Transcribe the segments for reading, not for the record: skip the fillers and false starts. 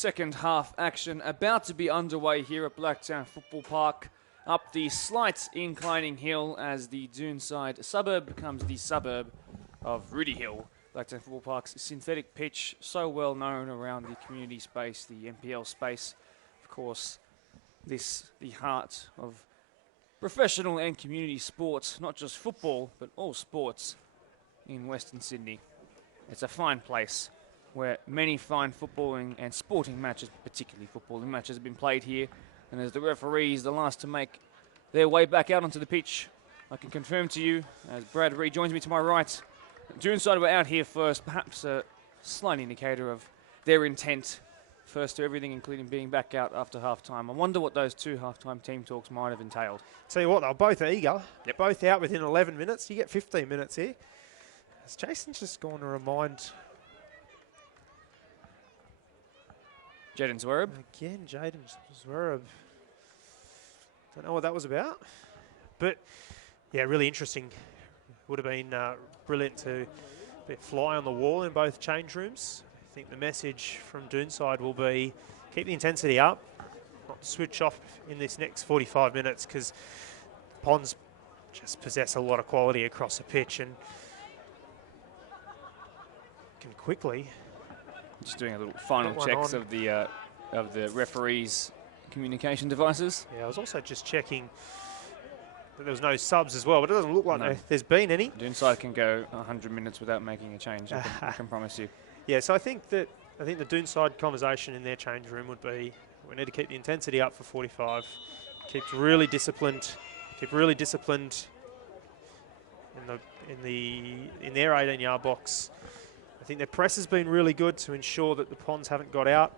second half action about to be underway here at Blacktown Football Park. Up the slight inclining hill as the Doonside suburb becomes the suburb of Rooty Hill. Blacktown Football Park's synthetic pitch, so well known around the community space, the NPL space. Of course, this the heart of professional and community sports, not just football, but all sports in Western Sydney. It's a fine place where many fine footballing and sporting matches, particularly footballing matches, have been played here. And as the referees, the last to make their way back out onto the pitch, I can confirm to you, as Brad Reed joins me to my right, Doonside were out here first, perhaps a slight indicator of their intent. First to everything, including being back out after half-time. I wonder what those two half-time team talks might have entailed. Tell you what, they were both eager. Yep. Both out within 11 minutes. You get 15 minutes here. As Jason's just going to remind... Jaden Zwerb. Again, Jaden Zwerb. Don't know what that was about. But, yeah, really interesting. Would have been brilliant to fly on the wall in both change rooms. I think the message from Doonside will be keep the intensity up, not switch off in this next 45 minutes because the Ponds just possess a lot of quality across the pitch and can quickly... Just doing a little final checks of the referees' communication devices. Yeah, I was also just checking that there was no subs as well, but it doesn't look like there's been any. Doonside can go 100 minutes without making a change, I can promise you. Yeah, so I think the Doonside conversation in their change room would be we need to keep the intensity up for 45, keep really disciplined in their 18-yard box. I think their press has been really good to ensure that the Ponds haven't got out.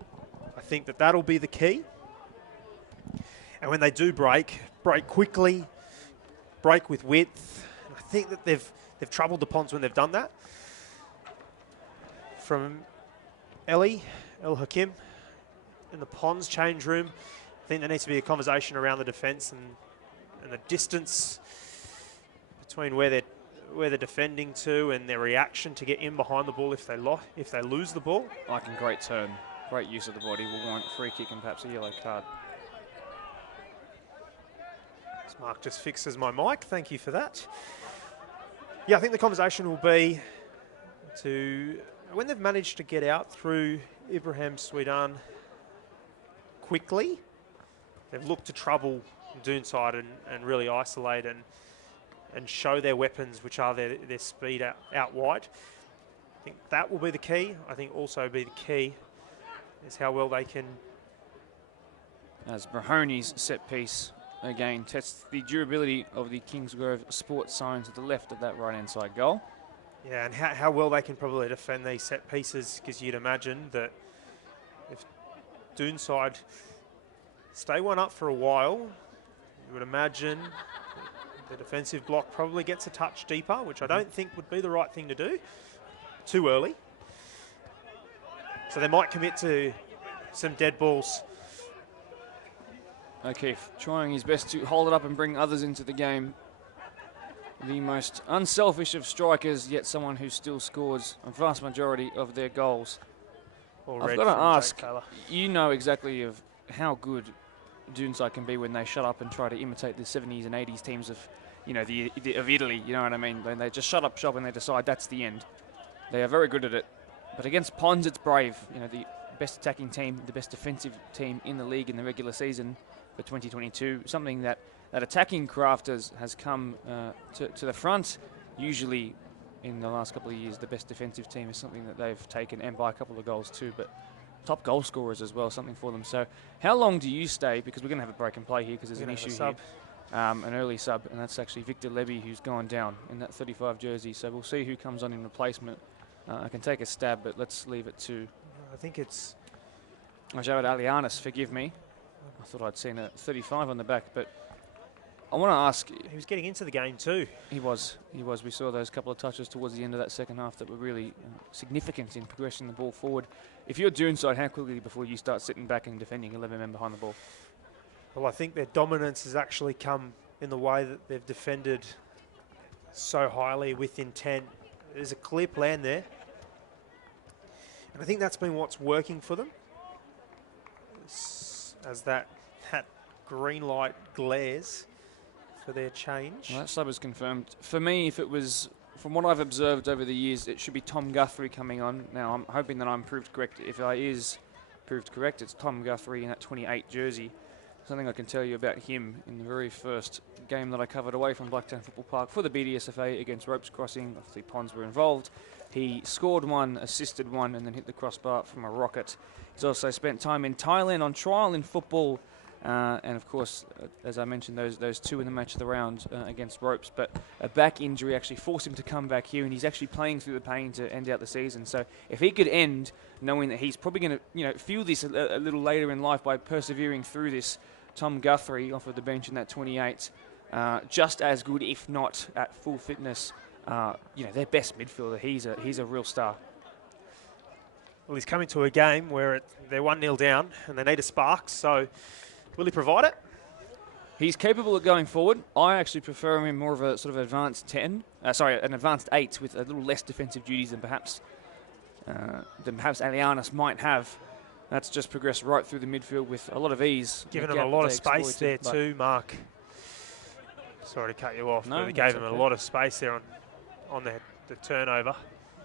I think that that'll be the key. And when they do break quickly, break with width. And I think that they've troubled the Ponds when they've done that. From El Hakim in the Ponds change room, I think there needs to be a conversation around the defence and the distance between where they're defending to and their reaction to get in behind the ball if they lose the ball. Like a great turn, great use of the body, will warrant a free kick and perhaps a yellow card. Mark just fixes my mic, thank you for that. Yeah, I think the conversation will be to, when they've managed to get out through Ibrahim Sweedan quickly, they've looked to trouble Doonside and really isolate and show their weapons, which are their speed out wide. I think that will be the key. I think also be the key is how well they can... As Mahoney's set piece again tests the durability of the Kingsgrove sports sign to the left of that right-hand side goal. Yeah, and how well they can probably defend these set pieces, because you'd imagine that if Doonside stay one up for a while, you would imagine the defensive block probably gets a touch deeper, which I don't think would be the right thing to do too early. So they might commit to some dead balls. O'Keefe trying his best to hold it up and bring others into the game. The most unselfish of strikers, yet someone who still scores a vast majority of their goals. I've got to ask, you know exactly of how good Doonside can be when they shut up and try to imitate the 70s and 80s teams of, you know, of Italy, you know what I mean? When they just shut up shop and they decide that's the end. They are very good at it. But against Ponds, it's brave. You know, the best attacking team, the best defensive team in the league in the regular season for 2022. Something that attacking craft has come to the front. Usually in the last couple of years, the best defensive team is something that they've taken, and by a couple of goals too, but top goal scorers as well, something for them. So how long do you stay? Because we're going to have a break and play here because there's an issue here. An early sub, and that's actually Victor Levy who's gone down in that 35 jersey. So we'll see who comes on in replacement. I can take a stab, but let's leave it to... I think it's... Jared Alianis, forgive me. I thought I'd seen a 35 on the back, but I want to ask... He was getting into the game too. He was. We saw those couple of touches towards the end of that second half that were really significant in progressing the ball forward. If you're Doonside, how quickly before you start sitting back and defending 11 men behind the ball? Well, I think their dominance has actually come in the way that they've defended so highly with intent. There's a clear plan there. And I think that's been what's working for them. as that green light glares for their change. Well, that sub is confirmed. For me, if it was, from what I've observed over the years, it should be Tom Guthrie coming on. Now, I'm hoping that I'm proved correct. If I is proved correct, it's Tom Guthrie in that 28 jersey. Something I can tell you about him in the very first game that I covered away from Blacktown Football Park for the BDSFA against Ropes Crossing. Obviously, Ponds were involved. He scored one, assisted one, and then hit the crossbar from a rocket. He's also spent time in Thailand on trial in football. And of course, as I mentioned, those two in the match of the round against Ropes. But a back injury actually forced him to come back here, and he's actually playing through the pain to end out the season. So if he could end knowing that he's probably going to feel this a little later in life by persevering through this, Tom Guthrie off of the bench in that 28, just as good, if not at full fitness. Their best midfielder. He's a real star. Well, he's coming to a game where they're 1-0 down and they need a spark. So will he provide it? He's capable of going forward. I actually prefer him more of a sort of advanced 10. An advanced 8 with a little less defensive duties than perhaps Alianis might have. That's just progressed right through the midfield with a lot of ease. Giving him a lot of space there too, Mark. Sorry to cut you off, but he gave him a lot of space there on the turnover.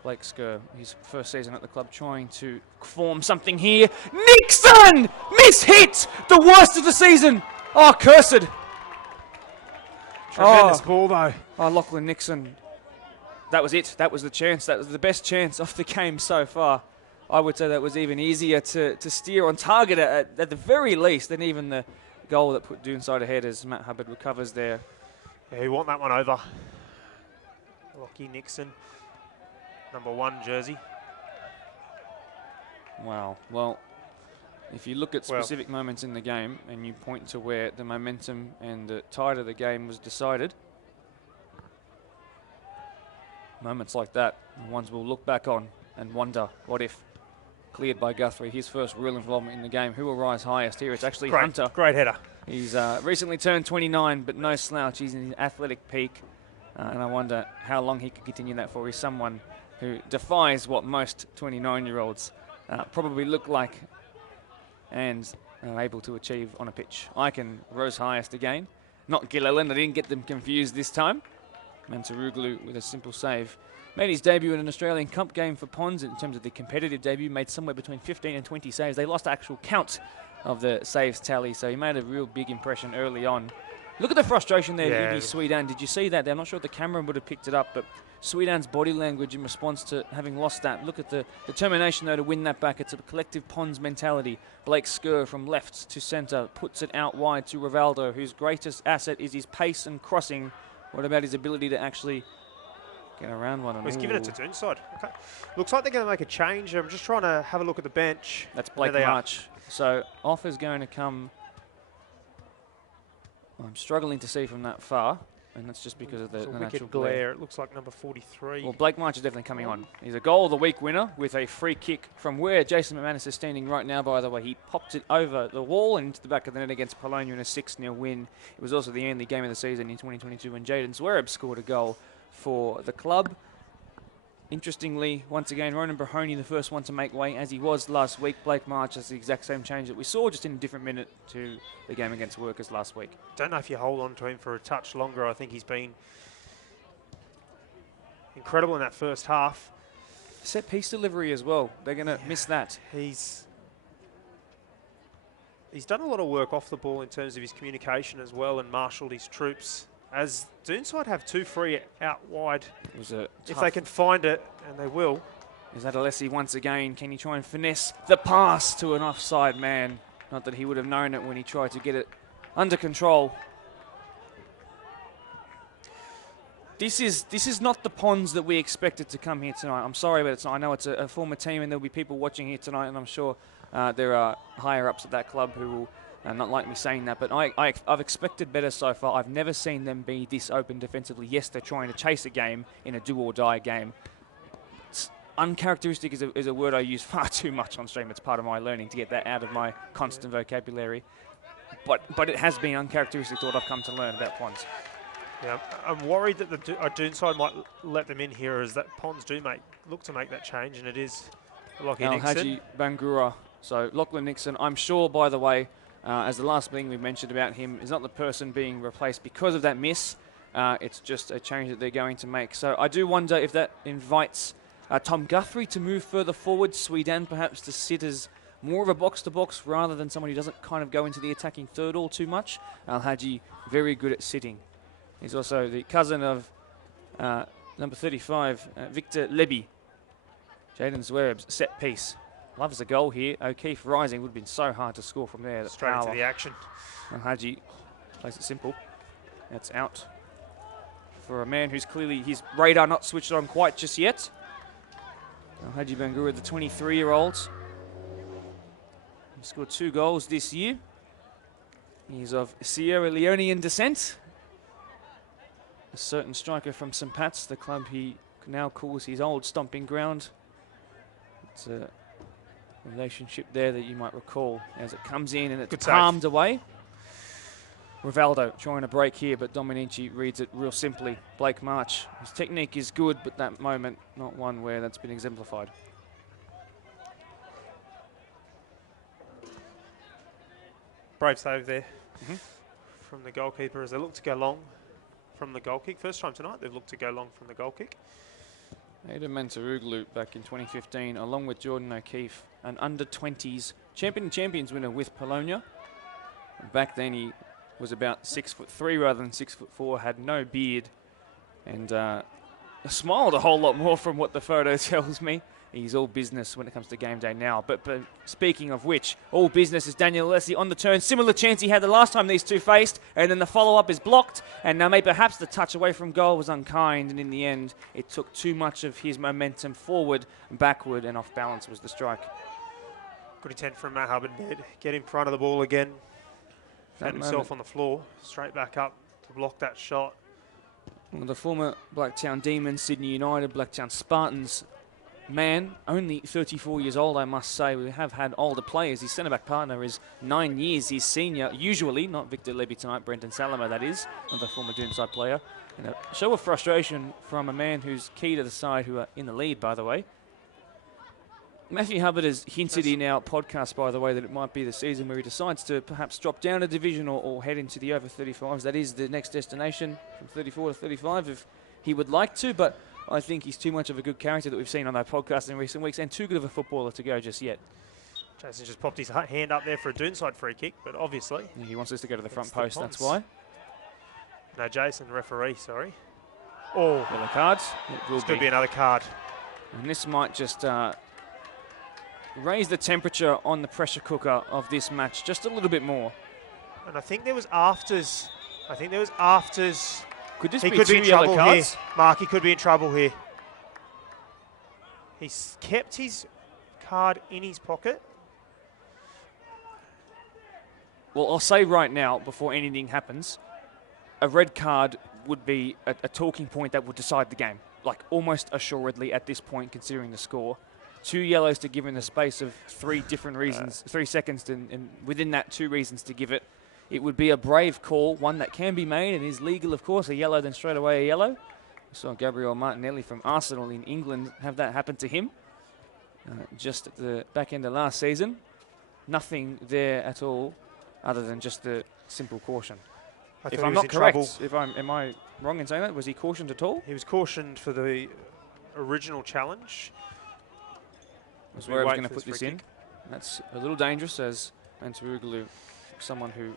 Blake Skur, his first season at the club, trying to form something here. Nixon! Miss-hit! The worst of the season! Oh, cursed. Tremendous ball, though. Oh, Lachlan Nixon. That was it. That was the chance. That was the best chance of the game so far. I would say that was even easier to steer on target at the very least than even the goal that put Doonside ahead as Matt Hubbard recovers there. Yeah, we want that one over. Lockie Nixon, number 1 jersey. Wow. Well, if you look at specific moments in the game and you point to where the momentum and the tide of the game was decided, moments like that are ones we'll look back on and wonder, what if? Cleared by Guthrie, his first real involvement in the game. Who will rise highest here? It's actually Hunter. Great header. He's recently turned 29, but no slouch. He's in his athletic peak, and I wonder how long he could continue that for. He's someone who defies what most 29-year-olds probably look like and are able to achieve on a pitch. Iken rose highest again. Not Gilliland. I didn't get them confused this time. Mantaruglu with a simple save. Made his debut in an Australian Cup game for Ponds in terms of the competitive debut. Made somewhere between 15 and 20 saves. They lost actual count of the saves tally, so he made a real big impression early on. Look at the frustration there, Iggy Swedan. Did you see that? I'm not sure if the camera would have picked it up, but Swedan's body language in response to having lost that. Look at the determination, though, to win that back. It's a collective Ponds mentality. Blake Skur from left to centre puts it out wide to Rivaldo, whose greatest asset is his pace and crossing. What about his ability to actually get around one? He's giving it to Doonside. Okay. Looks like they're going to make a change. I'm just trying to have a look at the bench. That's Blake March. So off is going to come. I'm struggling to see from that far, and that's just because of the natural glare. It looks like number 43. Well, Blake March is definitely coming on. He's a goal of the week winner with a free kick from where Jason McManus is standing right now, by the way. He popped it over the wall and into the back of the net against Polonia in a 6-0 win. It was also the only game of the season in 2022 when Jaden Zwereb scored a goal for the club. Interestingly, once again, Ronan Brahoni, the first one to make way, as he was last week. Blake March has the exact same change that we saw, just in a different minute to the game against Workers last week. Don't know if you hold on to him for a touch longer. I think he's been incredible in that first half. Set piece delivery as well. They're going to miss that. He's done a lot of work off the ball in terms of his communication as well, and marshalled his troops. As Doonside have 2 free out wide, it was a if they can find it, and they will. Is that Alessi once again? Can he try and finesse the pass to an offside man? Not that he would have known it when he tried to get it under control. This is not the Ponds that we expected to come here tonight. I'm sorry, but I know it's a former team, and there'll be people watching here tonight, and I'm sure there are higher ups at that club who will not like me saying that, but I've expected better so far. I've never seen them be this open defensively. Yes, they're trying to chase a game in a do-or-die game. It's uncharacteristic is a word I use far too much on stream. It's part of my learning to get that out of my constant vocabulary. But it has been uncharacteristic to what I've come to learn about Ponds. Yeah, I'm worried that the Doonside might let them in here, as that Ponds do look to make that change, and it is Lockie Nixon. Haji Bangura So Lachlan Nixon, I'm sure, by the way, as the last thing we mentioned about him, is not the person being replaced because of that miss. It's just a change that they're going to make. So I do wonder if that invites Tom Guthrie to move further forward, Sweden perhaps to sit as more of a box-to-box rather than someone who doesn't kind of go into the attacking third all too much. Al-Haji, very good at sitting. He's also the cousin of number 35, Victor Leby. Jaden Zwerab's set piece. Loves a goal here. O'Keefe rising would have been so hard to score from there. Straight into the action. Al-Haji plays it simple. That's out for a man who's clearly his radar not switched on quite just yet. Al-Haji Bangura, the 23-year-old. He scored 2 goals this year. He's of Sierra Leonean descent. A certain striker from St. Pat's, the club he now calls his old stomping ground. It's a relationship there that you might recall as it comes in and it's palmed away. Rivaldo trying to break here, but Dominici reads it real simply. Blake March, his technique is good, but that moment, not one where that's been exemplified. Brave save there from the goalkeeper as they look to go long from the goal kick. First time tonight they've looked to go long from the goal kick. Ada Mantaruglu back in 2015, along with Jordan O'Keefe, an under-20s champions winner with Polonia. Back then he was about 6'3" rather than 6'4", had no beard, and smiled a whole lot more from what the photo tells me. He's all business when it comes to game day now. But speaking of which, all business is Daniel Alessi on the turn. Similar chance he had the last time these two faced, and then the follow-up is blocked. And now maybe perhaps the touch away from goal was unkind, and in the end, it took too much of his momentum forward, backward, and off balance was the strike. Good intent from Matt Hubbard there to get in front of the ball again. Found himself on the floor, straight back up to block that shot. Well, the former Blacktown Demons, Sydney United, Blacktown Spartans man, only 34 years old, I must say. We have had older players. His centre-back partner is 9 years his senior, usually, not Victor Leby tonight, Brenton Salama, that is, another former Doonside player. And a show of frustration from a man who's key to the side, who are in the lead, by the way. Matthew Hubbard has hinted in our podcast, by the way, that it might be the season where he decides to perhaps drop down a division or head into the over 35s. That is the next destination from 34 to 35 if he would like to, but I think he's too much of a good character that we've seen on our podcast in recent weeks and too good of a footballer to go just yet. Jason just popped his hand up there for a Doonside free kick, but obviously... Yeah, he wants us to go to the front post, that's why. No, Jason, referee, sorry. Oh. Yellow cards. This could be another card. And this might just raise the temperature on the pressure cooker of this match just a little bit more. And I think there was afters. Could this he be could two be in yellow trouble cards? here. Mark, he could be in trouble here. He's kept his card in his pocket. Well, I'll say right now, before anything happens, a red card would be a talking point that would decide the game. Like, almost assuredly at this point, considering the score. 2 yellows to give in the space of 3 different reasons, 3 seconds, and within that 2 reasons to give it. It would be a brave call, one that can be made and is legal, of course. A yellow, then straight away a yellow. We saw Gabriel Martinelli from Arsenal in England have that happen to him just at the back end of last season. Nothing there at all other than just the simple caution. If I'm not correct, am I wrong in saying that? Was he cautioned at all? He was cautioned for the original challenge. That's where I was going to put this in. That's a little dangerous as Mantaruglu, someone who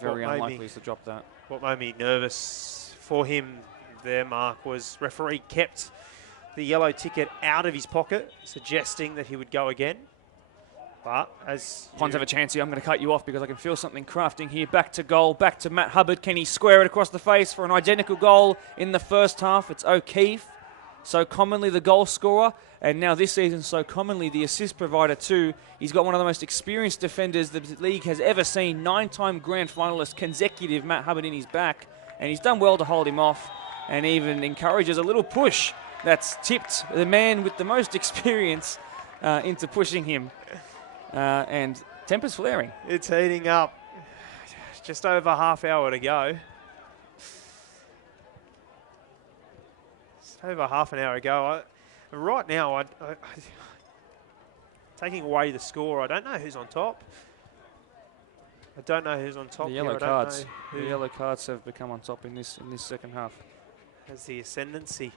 very unlikely is to drop that. What made me nervous for him there, Mark, was referee kept the yellow ticket out of his pocket, suggesting that he would go again. But as Pons have a chance here. I'm going to cut you off because I can feel something crafting here. Back to goal, back to Matt Hubbard. Can he square it across the face for an identical goal in the first half? It's O'Keefe, so commonly the goal scorer, and now this season so commonly the assist provider too. He's got one of the most experienced defenders the league has ever seen, 9-time grand finalist consecutive Matt Hubbard in his back, and he's done well to hold him off and even encourages a little push that's tipped the man with the most experience into pushing him. And temper's flaring. It's heating up. Just over half hour to go. Just over half an hour ago. Right now, taking away the score. I don't know who's on top. The yellow cards. The yellow cards have become on top in this second half. Has the ascendancy.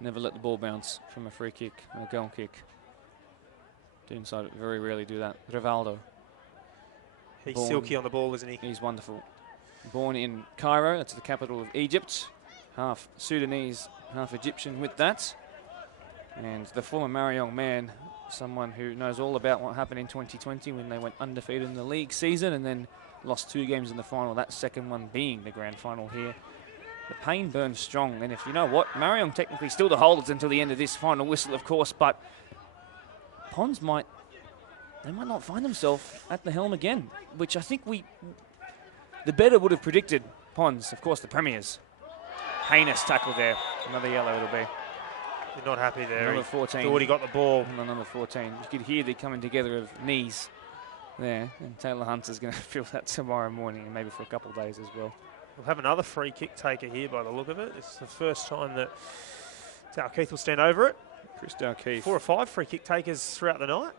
Never let the ball bounce from a free kick, a goal kick. Doonside very rarely do that. Rivaldo. He's silky on the ball, isn't he? He's wonderful. Born in Cairo, that's the capital of Egypt. Half Sudanese, half Egyptian with that. And the former Mariong man, someone who knows all about what happened in 2020 when they went undefeated in the league season and then lost 2 games in the final, that second one being the grand final here. The pain burns strong, and if you know what, Mariong technically still the holders until the end of this final whistle, of course, but Ponds might not find themselves at the helm again, which I think the better would have predicted Ponds, of course, the premiers. Heinous tackle there. Another yellow it'll be. You're not happy there. Number 14. Thought he got the ball. Number 14. You could hear the coming together of knees there, and Taylor Hunter's going to feel that tomorrow morning and maybe for a couple of days as well. We'll have another free kick taker here by the look of it. It's the first time that Dalkeith will stand over it. Chris Dalkeith. 4 or 5 free kick takers throughout the night.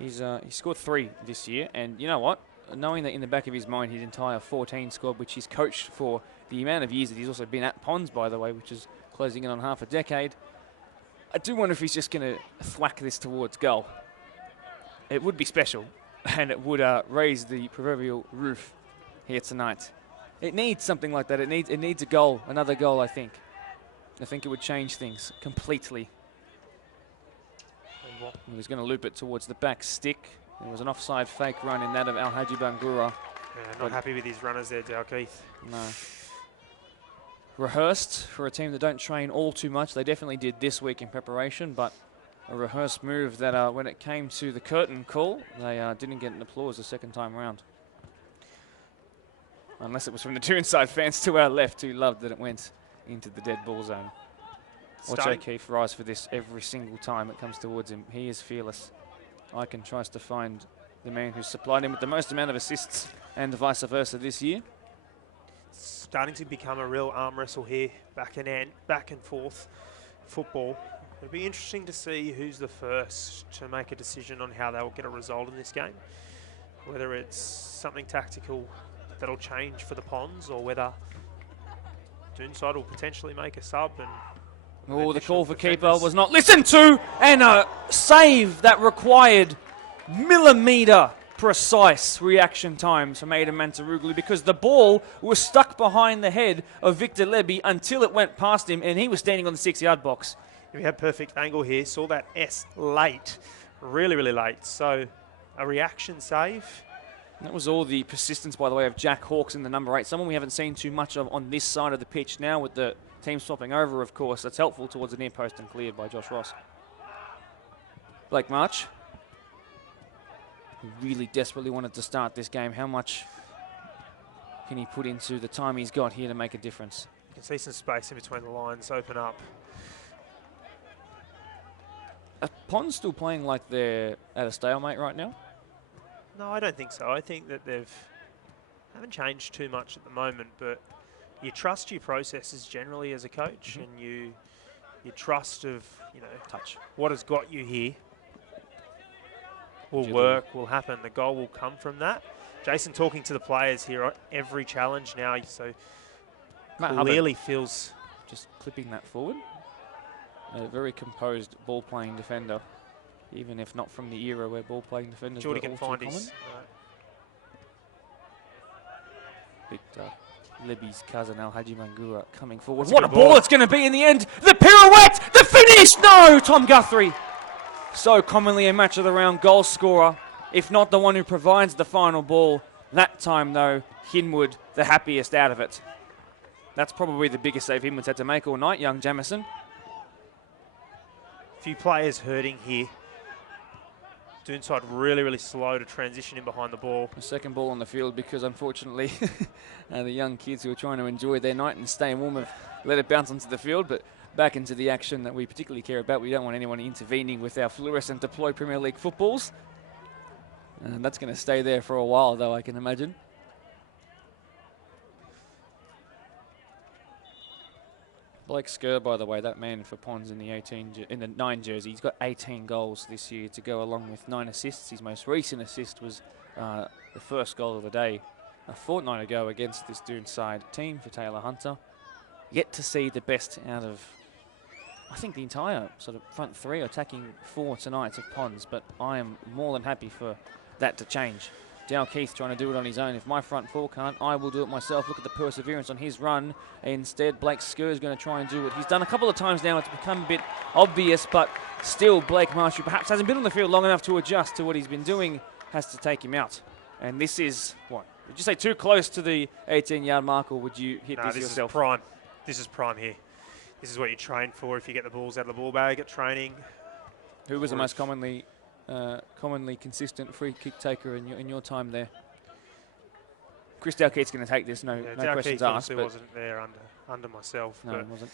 He scored 3 this year, and you know what? Knowing that in the back of his mind his entire 14 squad, which he's coached for the amount of years that he's also been at Ponds, by the way, which is closing in on half a decade, I do wonder if he's just going to thwack this towards goal. It would be special, and it would raise the proverbial roof here tonight. It needs something like that. It needs a goal, another goal, I think. I think it would change things completely. He was going to loop it towards the back stick. There was an offside fake run in that of Al-Haji Bangura. Yeah, not happy with his runners there, Dalkeith. No. Rehearsed for a team that don't train all too much. They definitely did this week in preparation, but a rehearsed move that when it came to the curtain call, they didn't get an applause the second time round. Unless it was from the Doonside fans to our left who loved that it went into the dead ball zone. Watch O'Keefe rise for this every single time it comes towards him. He is fearless. Icon tries to find the man who's supplied him with the most amount of assists and vice versa this year. Starting to become a real arm wrestle here, back and forth football. It'll be interesting to see who's the first to make a decision on how they'll get a result in this game. Whether it's something tactical that'll change for the Ponds, or whether Doonside will potentially make a sub. And the call for keeper was not listened to, and a save that required millimetre precise reaction times from Aidan Mantaruglu, because the ball was stuck behind the head of Victor Leby until it went past him, and he was standing on the 6-yard box. We had perfect angle here, saw that S late, really, really late. So a reaction save. That was all the persistence, by the way, of Jack Hawkes in the number 8, someone we haven't seen too much of on this side of the pitch now with the team swapping over, of course. That's helpful towards the near post and cleared by Josh Ross. Blake March. He really desperately wanted to start this game. How much can he put into the time he's got here to make a difference? You can see some space in between the lines open up. Are Ponds still playing like they're at a stalemate right now? No, I don't think so. I think that haven't changed too much at the moment, but you trust your processes generally as a coach, and you trust of, touch. What has got you here will work, will happen. The goal will come from that. Jason talking to the players here on every challenge now, so Matt clearly Hubbard feels just clipping that forward. A very composed ball-playing defender, even if not from the era where ball-playing defenders were all too common. Victor Leby's cousin Al-Haji Bangura coming forward. What a ball it's going to be in the end. The pirouette, the finish. No, Tom Guthrie. So commonly a match of the round goal scorer, if not the one who provides the final ball. That time, though, Hinwood the happiest out of it. That's probably the biggest save Hinwood's had to make all night, young Jamison. Few players hurting here. Doonside really, really slow to transition in behind the ball. The second ball on the field because, unfortunately, the young kids who are trying to enjoy their night and stay warm have let it bounce onto the field, but back into the action that we particularly care about. We don't want anyone intervening with our fluorescent deploy Premier League footballs. And that's going to stay there for a while, though, I can imagine. Blake Skur, by the way, that man for Ponds in the 9 jersey, he's got 18 goals this year to go along with 9 assists. His most recent assist was the first goal of the day a fortnight ago against this Doonside team for Taylor Hunter. Yet to see the best out of, I think, the entire sort of front three, attacking 4 tonight of Ponds, but I am more than happy for that to change. Dale Keith trying to do it on his own. If my front four can't, I will do it myself. Look at the perseverance on his run. Instead, Blake Skur is going to try and do what he's done a couple of times now. It's become a bit obvious, but still Blake Marsh, who perhaps hasn't been on the field long enough to adjust to what he's been doing, has to take him out. And this is, what, would you say too close to the 18-yard mark, or would you hit this yourself? Is prime. This is prime here. This is what you train for if you get the balls out of the ball bag at training. Who was the most commonly consistent free kick taker in your time there? Chris Dalkeith's going to take this, no questions asked. But wasn't there under myself. No, it wasn't.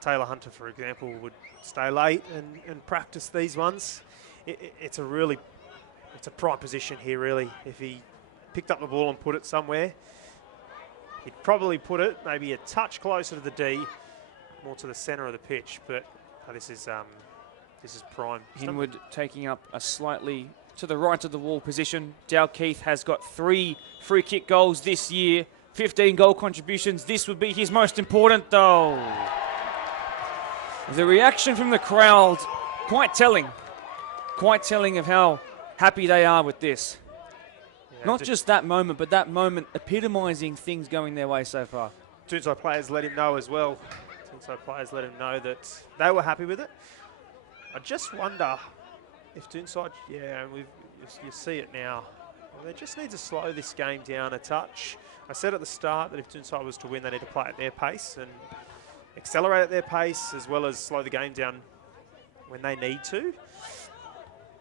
Taylor Hunter, for example, would stay late and practice these ones. It's a prime position here, really. If he picked up the ball and put it somewhere, he'd probably put it maybe a touch closer to the D, more to the centre of the pitch. But this is prime. Hinwood taking up a slightly to the right of the wall position. Dalkeith has got 3 free kick goals this year, 15 goal contributions. This would be his most important, though. The reaction from the crowd, quite telling of how happy they are with this. Yeah, not just that moment, but that moment epitomising things going their way so far. Doonside players let him know as well. Doonside players let him know that they were happy with it. I just wonder if Doonside, you see it now, well, they just need to slow this game down a touch. I said at the start that if Doonside was to win, they need to play at their pace and accelerate at their pace, as well as slow the game down when they need to.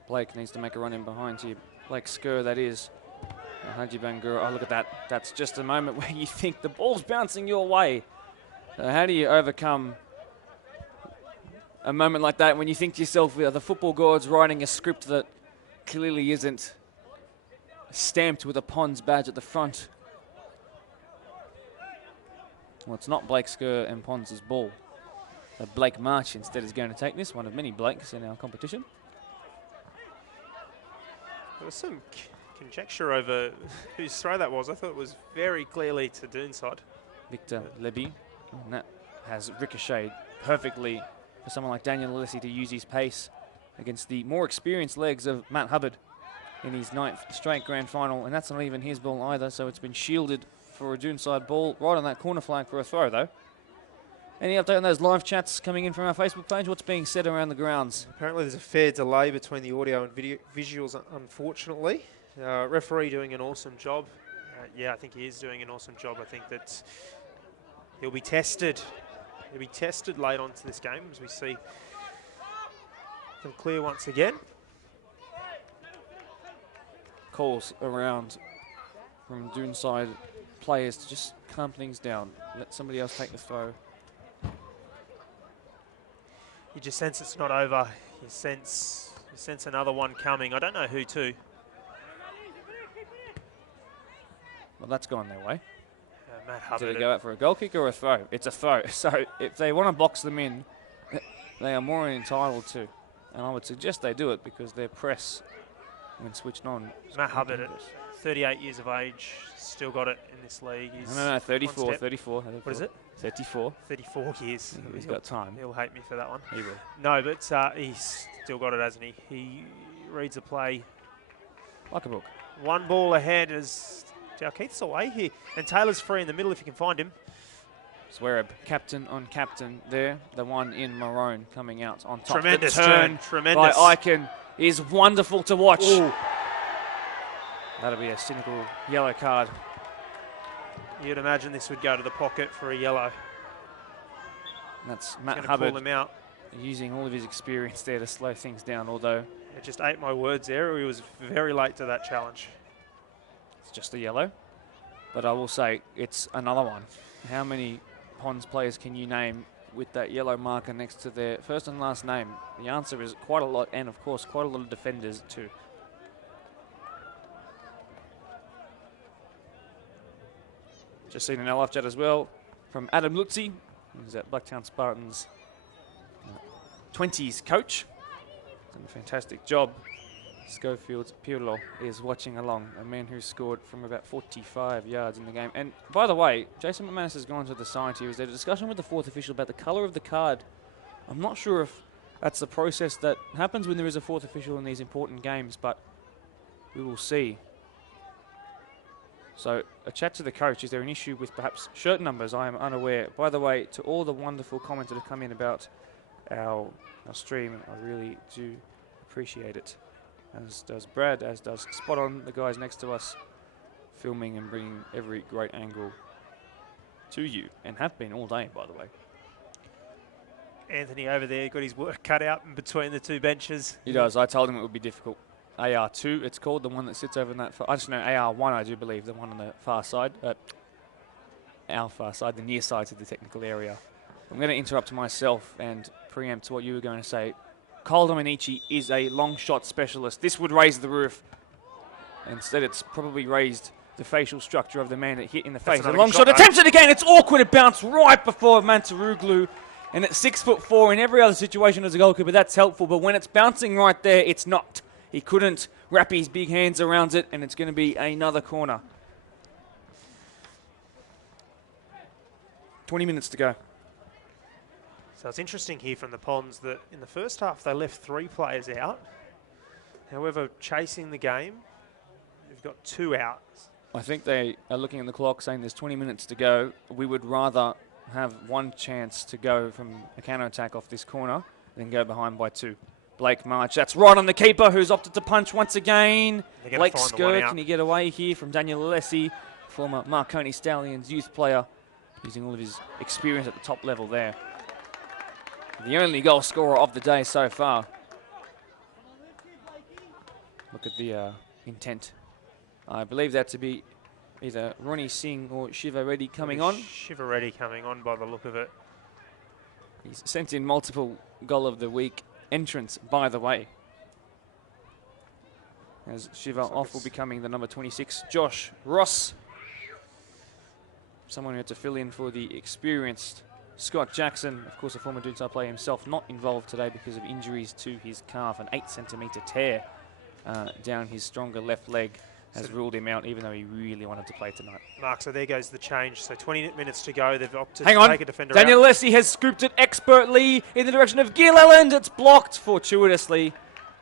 Blake needs to make a run in behind here. Blake Skur, that is. Haji Bangura, oh, look at that. That's just a moment where you think the ball's bouncing your way. How do you overcome a moment like that when you think to yourself, the football god's writing a script that clearly isn't stamped with a Ponds badge at the front? Well, it's not Blake Skur and Ponds' ball. Blake March instead is going to take this, one of many Blakes in our competition. There was some conjecture over whose throw that was. I thought it was very clearly to Doonside. Victor Leby, and that has ricocheted perfectly for someone like Daniel Alessi to use his pace against the more experienced legs of Matt Hubbard in his 9th straight grand final, and that's not even his ball either, so it's been shielded for a Doonside ball right on that corner flag for a throw, though. Any update on those live chats coming in from our Facebook page? What's being said around the grounds? Apparently there's a fair delay between the audio and visuals, unfortunately. Referee doing an awesome job. I think he is doing an awesome job. I think that he'll be tested. He'll be tested late on to this game as we see them clear once again. Calls around from Doonside players to just calm things down. Let somebody else take the throw. You just sense it's not over. You sense another one coming. I don't know who to. Well, that's gone their way. Matt Hubbard. Did it go out for a goal kick or a throw? It's a throw. So if they want to box them in, they are more entitled to. And I would suggest they do it because their press, when switched on. Matt Hubbard at 38 years of age, still got it in this league. No, 34. What is it? 34. 34 years. He's got time. He'll hate me for that one. He will. No, but he's still got it, hasn't he? He reads a play like a book. One ball ahead as Dalkeith's away here. And Taylor's free in the middle if you can find him. Sweareb, captain on captain there. The one in maroon coming out on top. Tremendous the turn tremendous. by Icon is wonderful to watch. Ooh. That'll be a cynical yellow card. You'd imagine this would go to the pocket for a yellow. And that's Matt Hubbard pull him out. Using all of his experience there to slow things down, although... It just ate my words there. He was very late to that challenge. It's just a yellow. But I will say, it's another one. How many Ponds players can you name with that yellow marker next to their first and last name? The answer is quite a lot, and of course, quite a lot of defenders too. Just seen an live chat as well from Adam Lutzi. He's at Blacktown Spartans 20s coach. Done a fantastic job. Schofield Pirlo is watching along, a man who scored from about 45 yards in the game. And by the way, Jason McManus has gone to the side here. Is there a discussion with the fourth official about the colour of the card? I'm not sure if that's the process that happens when there is a fourth official in these important games, but we will see. So a chat to the coach. Is there an issue with perhaps shirt numbers? I am unaware. By the way, to all the wonderful comments that have come in about our stream, I really do appreciate it. As does Brad, as does Spot On, the guys next to us, filming and bringing every great angle to you, and have been all day, by the way. Anthony over there got his work cut out in between the two benches. He does. I told him it would be difficult. AR2, it's called, the one that sits over in that. I just know AR1, I do believe, the one on the far side, our far side, the near side to the technical area. I'm going to interrupt myself and preempt what you were going to say. Kyle Dominici is a long shot specialist. This would raise the roof. Instead, it's probably raised the facial structure of the man that hit in the face. A long shot attempted again. It's awkward. It bounced right before Mantaruglu. And at 6'4", in every other situation as a goalkeeper, that's helpful. But when it's bouncing right there, it's not. He couldn't wrap his big hands around it, and it's going to be another corner. 20 minutes to go. So it's interesting here from the Ponds that in the first half they left 3 players out. However, chasing the game, they've got 2 out. I think they are looking at the clock saying there's 20 minutes to go. We would rather have one chance to go from a counter-attack off this corner than go behind by 2. Blake March, that's right on the keeper who's opted to punch once again. Blake Sker, can he get away here from Daniel Alessi, former Marconi Stallions youth player, using all of his experience at the top level there. The only goal scorer of the day so far. Look at the intent. I believe that to be either Ronnie Singh or Shiva Reddy coming on. Shiva Reddy coming on by the look of it. He's sent in multiple goal of the week entrants, by the way. As Shiva off will be coming the number 26, Josh Ross. Someone who had to fill in for the experienced Scott Jackson, of course a former Doonside player himself, not involved today because of injuries to his calf. An 8-centimetre tear down his stronger left leg has ruled him out, even though he really wanted to play tonight. Mark, so there goes the change. So 20 minutes to go. They've opted to take a defender out. Daniel Alessi has scooped it expertly in the direction of Gil Elland. It's blocked fortuitously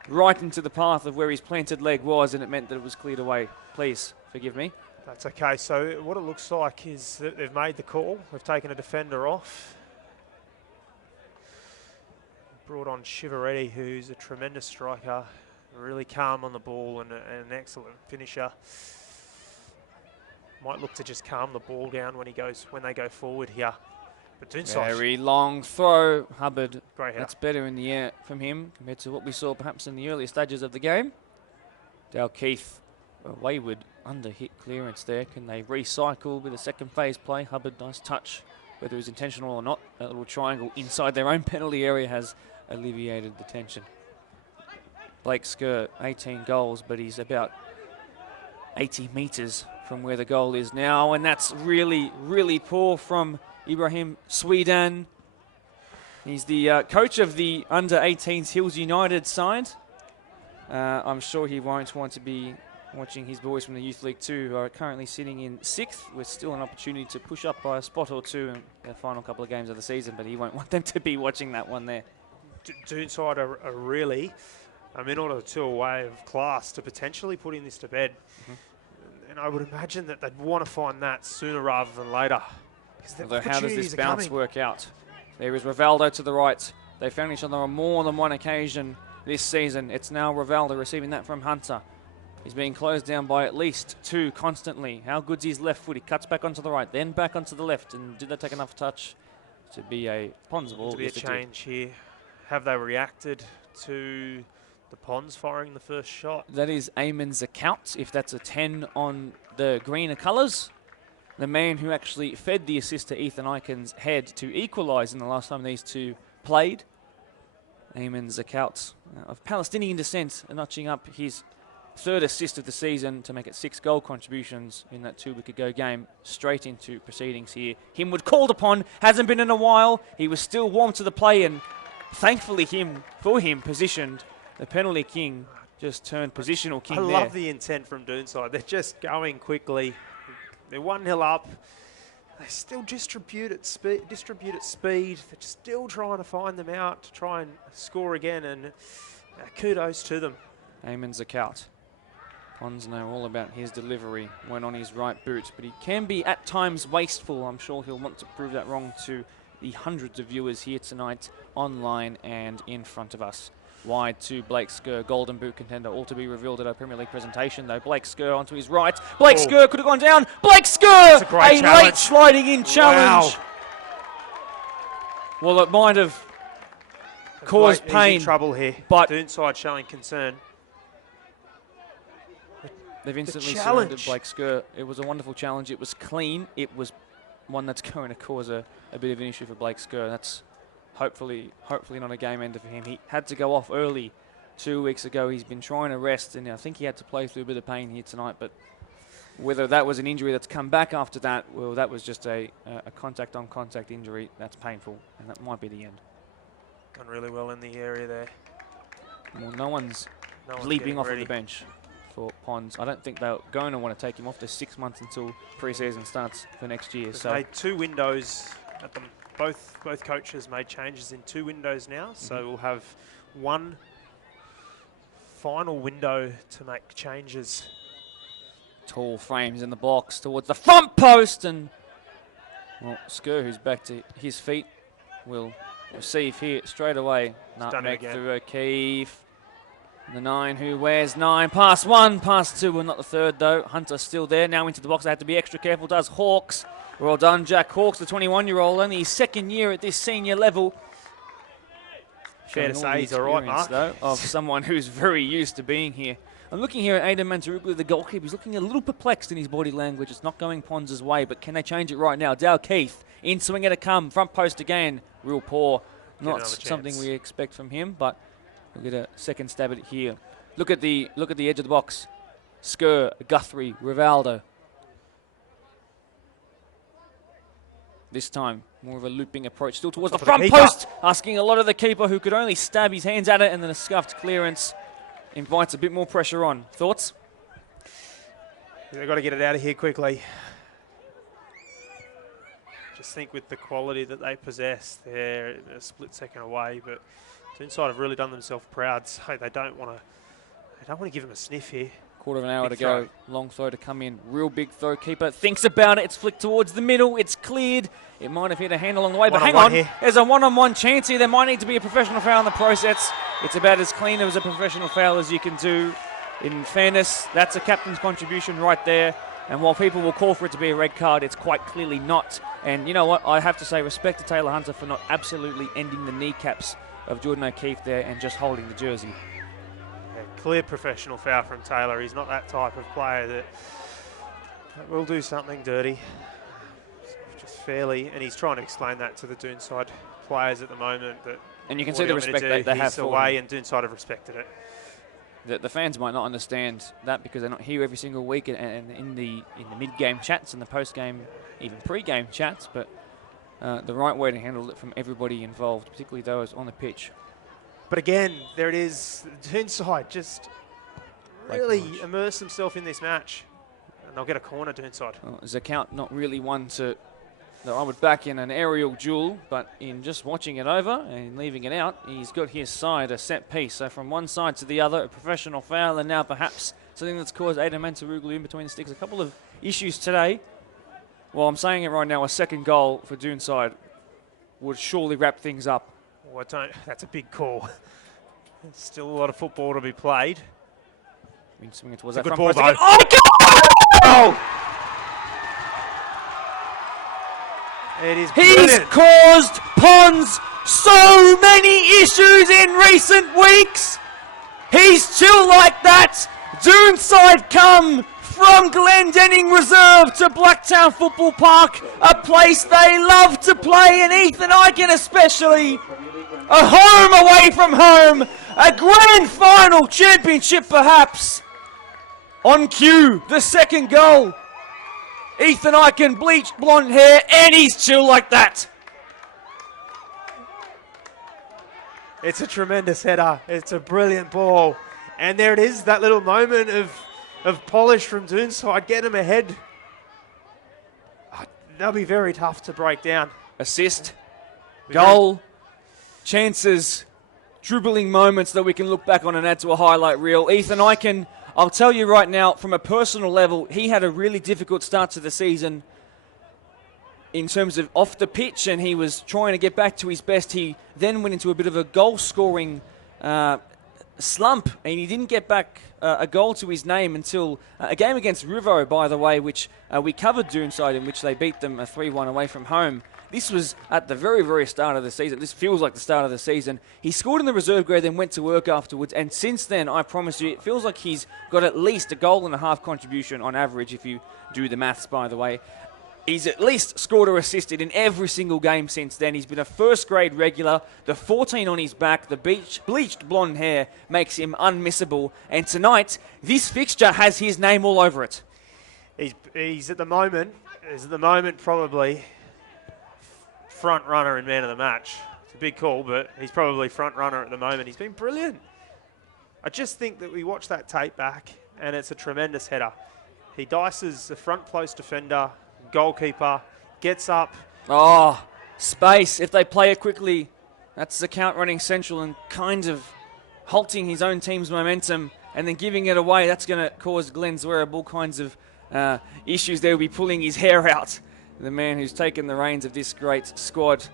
right into the path of where his planted leg was, and it meant that it was cleared away. Please forgive me. That's okay. So what it looks like is that they've made the call. They've taken a defender off. Brought on Shiva Reddy, who's a tremendous striker, really calm on the ball and an excellent finisher. Might look to just calm the ball down when they go forward here. But Doonside, very long throw, Hubbard. Great. That's better in the air from him compared to what we saw perhaps in the earlier stages of the game. Dalkeith, wayward under hit clearance there. Can they recycle with a second phase play? Hubbard, nice touch, whether it's intentional or not. That little triangle inside their own penalty area has alleviated the tension. Blake Sker, 18 goals, but he's about 80 metres from where the goal is now, and that's really, really poor from Ibrahim Swedan. He's the coach of the under-18s Hills United side. I'm sure he won't want to be watching his boys from the Youth League 2, who are currently sitting in 6th, with still an opportunity to push up by a spot or 2 in the final couple of games of the season, but he won't want them to be watching that one there. Doonside are really a minute or 2 away of class to potentially putting this to bed. And I would imagine that they'd want to find that sooner rather than later. Although how does this bounce work out? There is Rivaldo to the right. They found each other on more than one occasion this season. It's now Rivaldo receiving that from Hunter. He's being closed down by at least 2 constantly. How good's his left foot? He cuts back onto the right, then back onto the left. And did they take enough touch to be a Ponds ball? To be a change here. Have they reacted to the Ponds firing the first shot? That is Eamon's account, if that's a 10 on the greener colours. The man who actually fed the assist to Ethan Icon's head to equalise in the last time these two played. Eamon's account of Palestinian descent, notching up his third assist of the season to make it 6 goal contributions in that 2 week ago game. Straight into proceedings here. Himwood called upon, hasn't been in a while. He was still warm to the play, and thankfully for him positioned. The penalty king just turned positional king there. I love the intent from Doonside. They're just going quickly. They're 1-0 up. They still distribute at speed. They're still trying to find them out to try and score again, and kudos to them. Eamon Zakout. Pons know all about his delivery when on his right boot, but he can be at times wasteful. I'm sure he'll want to prove that wrong to the hundreds of viewers here tonight, online and in front of us. Wide to Blake Skur, Golden Boot contender, all to be revealed at our Premier League presentation though. Blake Skur onto his right. Blake Skur could have gone down. Blake Skur! A late sliding in challenge. Wow. Well, it might have caused pain. Trouble here, but Doonside showing concern. They've instantly surrendered Blake Skur. It was a wonderful challenge. It was clean. It was one that's going to cause a bit of an issue for Blake Skur. That's hopefully not a game ender for him. He had to go off early 2 weeks ago. He's been trying to rest, and I think he had to play through a bit of pain here tonight. But whether that was an injury that's come back after that, well, that was just a contact-on-contact injury. That's painful, and that might be the end. Done really well in the area there. Well, no one's leaping off of the bench for Pons. I don't think they're going to want to take him off. There's 6 months until pre-season starts for next year. They've made 2 windows at them. Both coaches made changes in 2 windows now, so we'll have one final window to make changes. Tall frames in the box towards the front post, and well, Skur, who's back to his feet, will receive here straight away. Nutmeg through O'Keefe. The 9 who wears 9. Pass 1, pass 2, and not the third though. Hunter still there, now into the box. They have to be extra careful, does Hawks. Well done, Jack Hawks, the 21-year-old, only his 2nd year at this senior level. Fair to say he's all right, Mark. Though, of someone who's very used to being here. I'm looking here at Aidan Mantaruglu, the goalkeeper. He's looking a little perplexed in his body language. It's not going Pons' way, but can they change it right now? Dale Keith, in swing to come, front post again. Real poor. Not something we expect from him, but we'll get a second stab at it here. Look at the edge of the box. Skur, Guthrie, Rivaldo. This time, more of a looping approach, still towards the front post, asking a lot of the keeper, who could only stab his hands at it, and then a scuffed clearance invites a bit more pressure on. Thoughts? Yeah, they've got to get it out of here quickly. Just think with the quality that they possess, they're a split second away, but Doonside have really done themselves proud, so they don't want to give them a sniff here. Quarter of an hour to go. Long throw to come in. Real big throw. Keeper thinks about it. It's flicked towards the middle. It's cleared. It might have hit a hand along the way, but hang on. There's a one-on-one chance here. There might need to be a professional foul in the process. It's about as clean as a professional foul as you can do. In fairness, that's a captain's contribution right there. And while people will call for it to be a red card, it's quite clearly not. And you know what? I have to say respect to Taylor Hunter for not absolutely ending the kneecaps of Jordan O'Keefe there and just holding the jersey. Clear professional foul from Taylor. He's not that type of player that will do something dirty. Just fairly, and he's trying to explain that to the Doonside players at the moment. And you can see the respect that they have for him. And Doonside have respected it. The fans might not understand that because they're not here every single week and in the mid-game chats and the post-game, even pre-game chats, but the right way to handle it from everybody involved, particularly those on the pitch. But again, there it is. Doonside just really immerse themselves in this match. And they'll get a corner, Doonside. Well, Zakout not really one that I would back in an aerial duel, but in just watching it over and leaving it out, he's got his side a set piece. So from one side to the other, a professional foul, and now perhaps something that's caused Aidan Mantaruglu in between the sticks. A couple of issues today. Well, I'm saying it right now, a second goal for Doonside would surely wrap things up. Well, that's a big call. There's still a lot of football to be played. Swinging towards that front ball, though. Oh, God! It is He's brilliant. caused Pons so many issues in recent weeks. He's still like that. Doonside come from Glendenning Reserve to Blacktown Football Park, a place they love to play, and Ethan Eichen especially. A home away from home, a grand final championship perhaps. On cue, the second goal. Ethan Eichen, bleached blonde hair, and he's chill like that. It's a tremendous header. It's a brilliant ball. And there it is, that little moment of polish from Doonside, getting him ahead. They'll be very tough to break down. Assist, goal, chances, dribbling moments that we can look back on and add to a highlight reel. Ethan Eichen, I'll tell you right now, from a personal level, he had a really difficult start to the season in terms of off the pitch, and he was trying to get back to his best. He then went into a bit of a goal-scoring slump, and he didn't get back a goal to his name until a game against Rivo, by the way, which we covered Doonside, in which they beat them 3-1 away from home. This was at the very, very start of the season. This feels like the start of the season. He scored in the reserve grade, then went to work afterwards, and since then, I promise you, it feels like he's got at least a goal and a half contribution on average, if you do the maths, by the way. He's at least scored or assisted in every single game since then. He's been a first-grade regular. The 14 on his back, the bleached blonde hair makes him unmissable. And tonight, this fixture has his name all over it. He's at the moment probably front runner and man of the match. It's a big call, but he's probably front runner at the moment. He's been brilliant. I just think that we watch that tape back, and it's a tremendous header. He dices the front post defender, goalkeeper, gets up. Oh, space. If they play it quickly, that's the count running central and kind of halting his own team's momentum and then giving it away. That's going to cause Glenn Zwerab all kinds of issues. They'll be pulling his hair out. The man who's taken the reins of this great squad.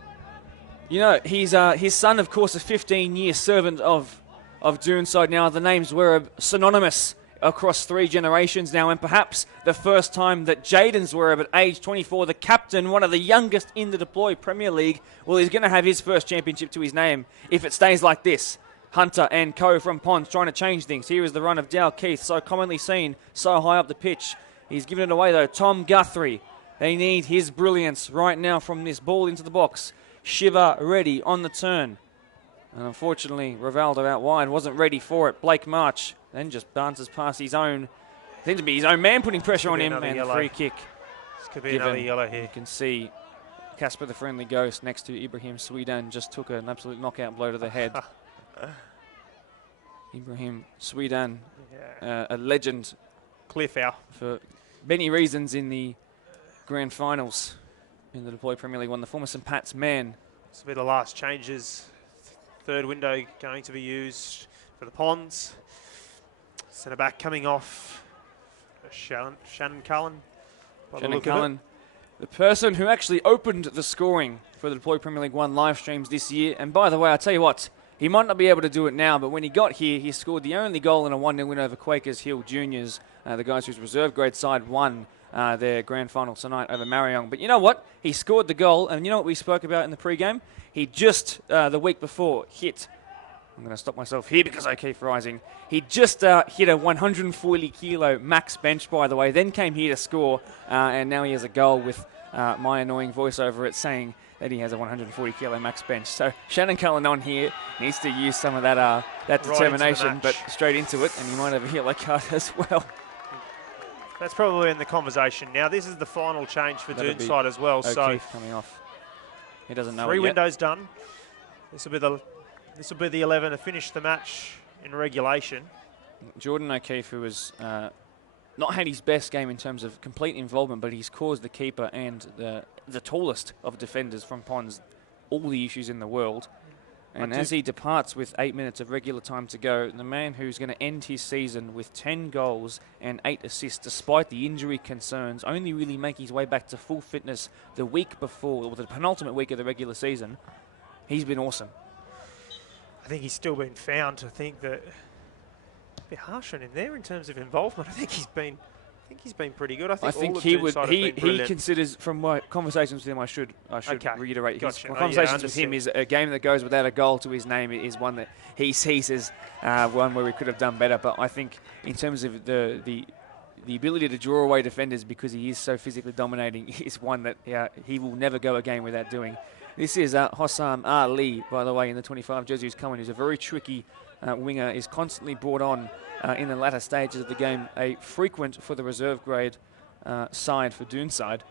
You know, he's his son, of course, a 15-year servant of Doonside now. The names were synonymous across 3 generations now, and perhaps the first time that Jaden Zwerab at age 24, the captain, one of the youngest in the Deploy Premier League, well, he's going to have his first championship to his name if it stays like this. Hunter and co from Ponds trying to change things. Here is the run of Dal Keith, so commonly seen, so high up the pitch. He's given it away, though. Tom Guthrie. They need his brilliance right now from this ball into the box. Shiva ready on the turn. And unfortunately, Rivaldo out wide, wasn't ready for it. Blake March then just bounces past his own, seems to be his own man putting pressure on him, and yellow. Free kick. This could be another yellow here. You can see Casper the Friendly Ghost next to Ibrahim Sweedan just took an absolute knockout blow to the head. Ibrahim Sweedan, a legend. Clear foul. For many reasons in the grand finals in the Deploy Premier League 1. The former St Pat's man. This will be the last changes. Third window going to be used for the Ponds. Centre back coming off. Shannon Cullen. Shannon Cullen, the person who actually opened the scoring for the Deploy Premier League 1 live streams this year. And by the way, I'll tell you what, he might not be able to do it now, but when he got here, he scored the only goal in a 1-0 win over Quakers Hill Juniors, the guys whose reserve grade side won their grand final tonight over Marion. But you know what? He scored the goal, and you know what we spoke about in the pre-game? He just, the week before, hit, I'm going to stop myself here because I keep rising, he just hit a 140-kilo max bench, by the way, then came here to score, and now he has a goal with my annoying voice over it saying that he has a 140-kilo max bench. So Shannon Cullen on here needs to use some of that determination, but straight into it, and he might have a yellow card as well. That's probably in the conversation. Now, this is the final change for Doonside as well. O'Keefe coming off. He doesn't know 3 it yet. windows done. This will be the 11 to finish the match in regulation. Jordan O'Keefe, who has not had his best game in terms of complete involvement, but he's caused the keeper and the tallest of defenders from Ponds all the issues in the world. And as he departs with 8 minutes of regular time to go, the man who's going to end his season with 10 goals and 8 assists, despite the injury concerns, only really make his way back to full fitness the week before, or the penultimate week of the regular season, he's been awesome. I think he's still been found to think that a bit harsh on him there in terms of involvement. I think he's been pretty good. I think he considers, from my conversations with him, I should reiterate, gotcha. His conversations with him is a game that goes without a goal to his name is one that he sees as one where we could have done better. But I think in terms of the ability to draw away defenders because he is so physically dominating is one that he will never go a game without doing. This is Hossam Ali, by the way, in the 25 jersey, who's coming. He's a very tricky winger is constantly brought on in the latter stages of the game, a frequent for the reserve grade side for Doonside.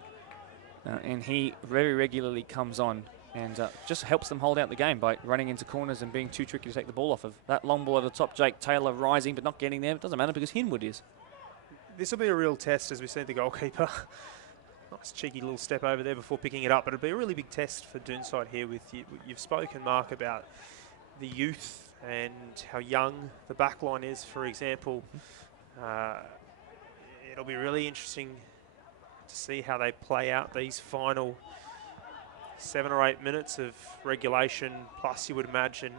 And he very regularly comes on and just helps them hold out the game by running into corners and being too tricky to take the ball off of. That long ball at the top, Jake Taylor rising but not getting there. It doesn't matter because Hinwood is. This will be a real test as we see the goalkeeper. Nice cheeky little step over there before picking it up, but it'll be a really big test for Doonside here. With you've spoken, Mark, about the youth and how young the back line is, for example. It'll be really interesting to see how they play out these final 7 or 8 minutes of regulation, plus you would imagine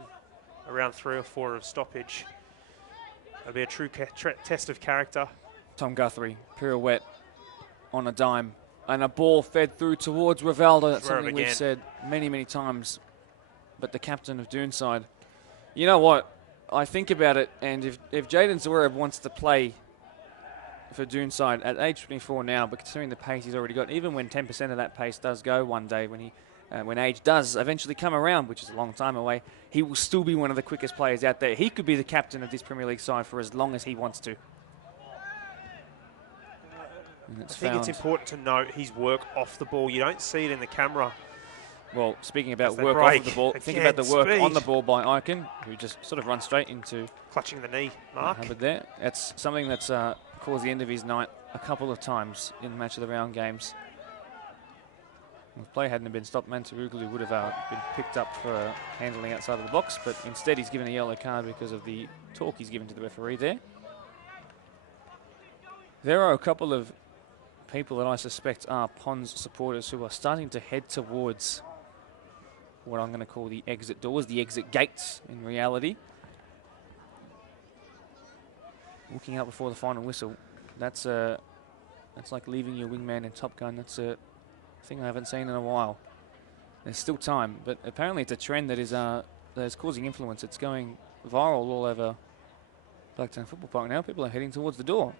around 3 or 4 of stoppage. It'll be a true test of character. Tom Guthrie, pirouette on a dime, and a ball fed through towards Rivaldo. That's something we've said many, many times. But the captain of Doonside, you know what? I think about it, and if Jaden Zverev wants to play for Doonside at age 24 now, but considering the pace he's already got, even when 10% of that pace does go one day, when age does eventually come around, which is a long time away, he will still be one of the quickest players out there. He could be the captain of this Premier League side for as long as he wants to. I think it's important to note his work off the ball. You don't see it in the camera. Well, speaking about work off the ball, think about the work on the ball by Icon, who just sort of runs straight into... clutching the knee, Mark. There. That's something that's caused the end of his night a couple of times in the match of the round games. If the play hadn't been stopped, Mantaruglu would have been picked up for handling outside of the box, but instead he's given a yellow card because of the talk he's given to the referee there. There are a couple of people that I suspect are Pons supporters who are starting to head towards what I'm going to call the exit doors, the exit gates in reality. Looking out before the final whistle. That's like leaving your wingman in Top Gun. That's a thing I haven't seen in a while. There's still time, but apparently it's a trend that is causing influence. It's going viral all over Blacktown Football Park now. People are heading towards the door.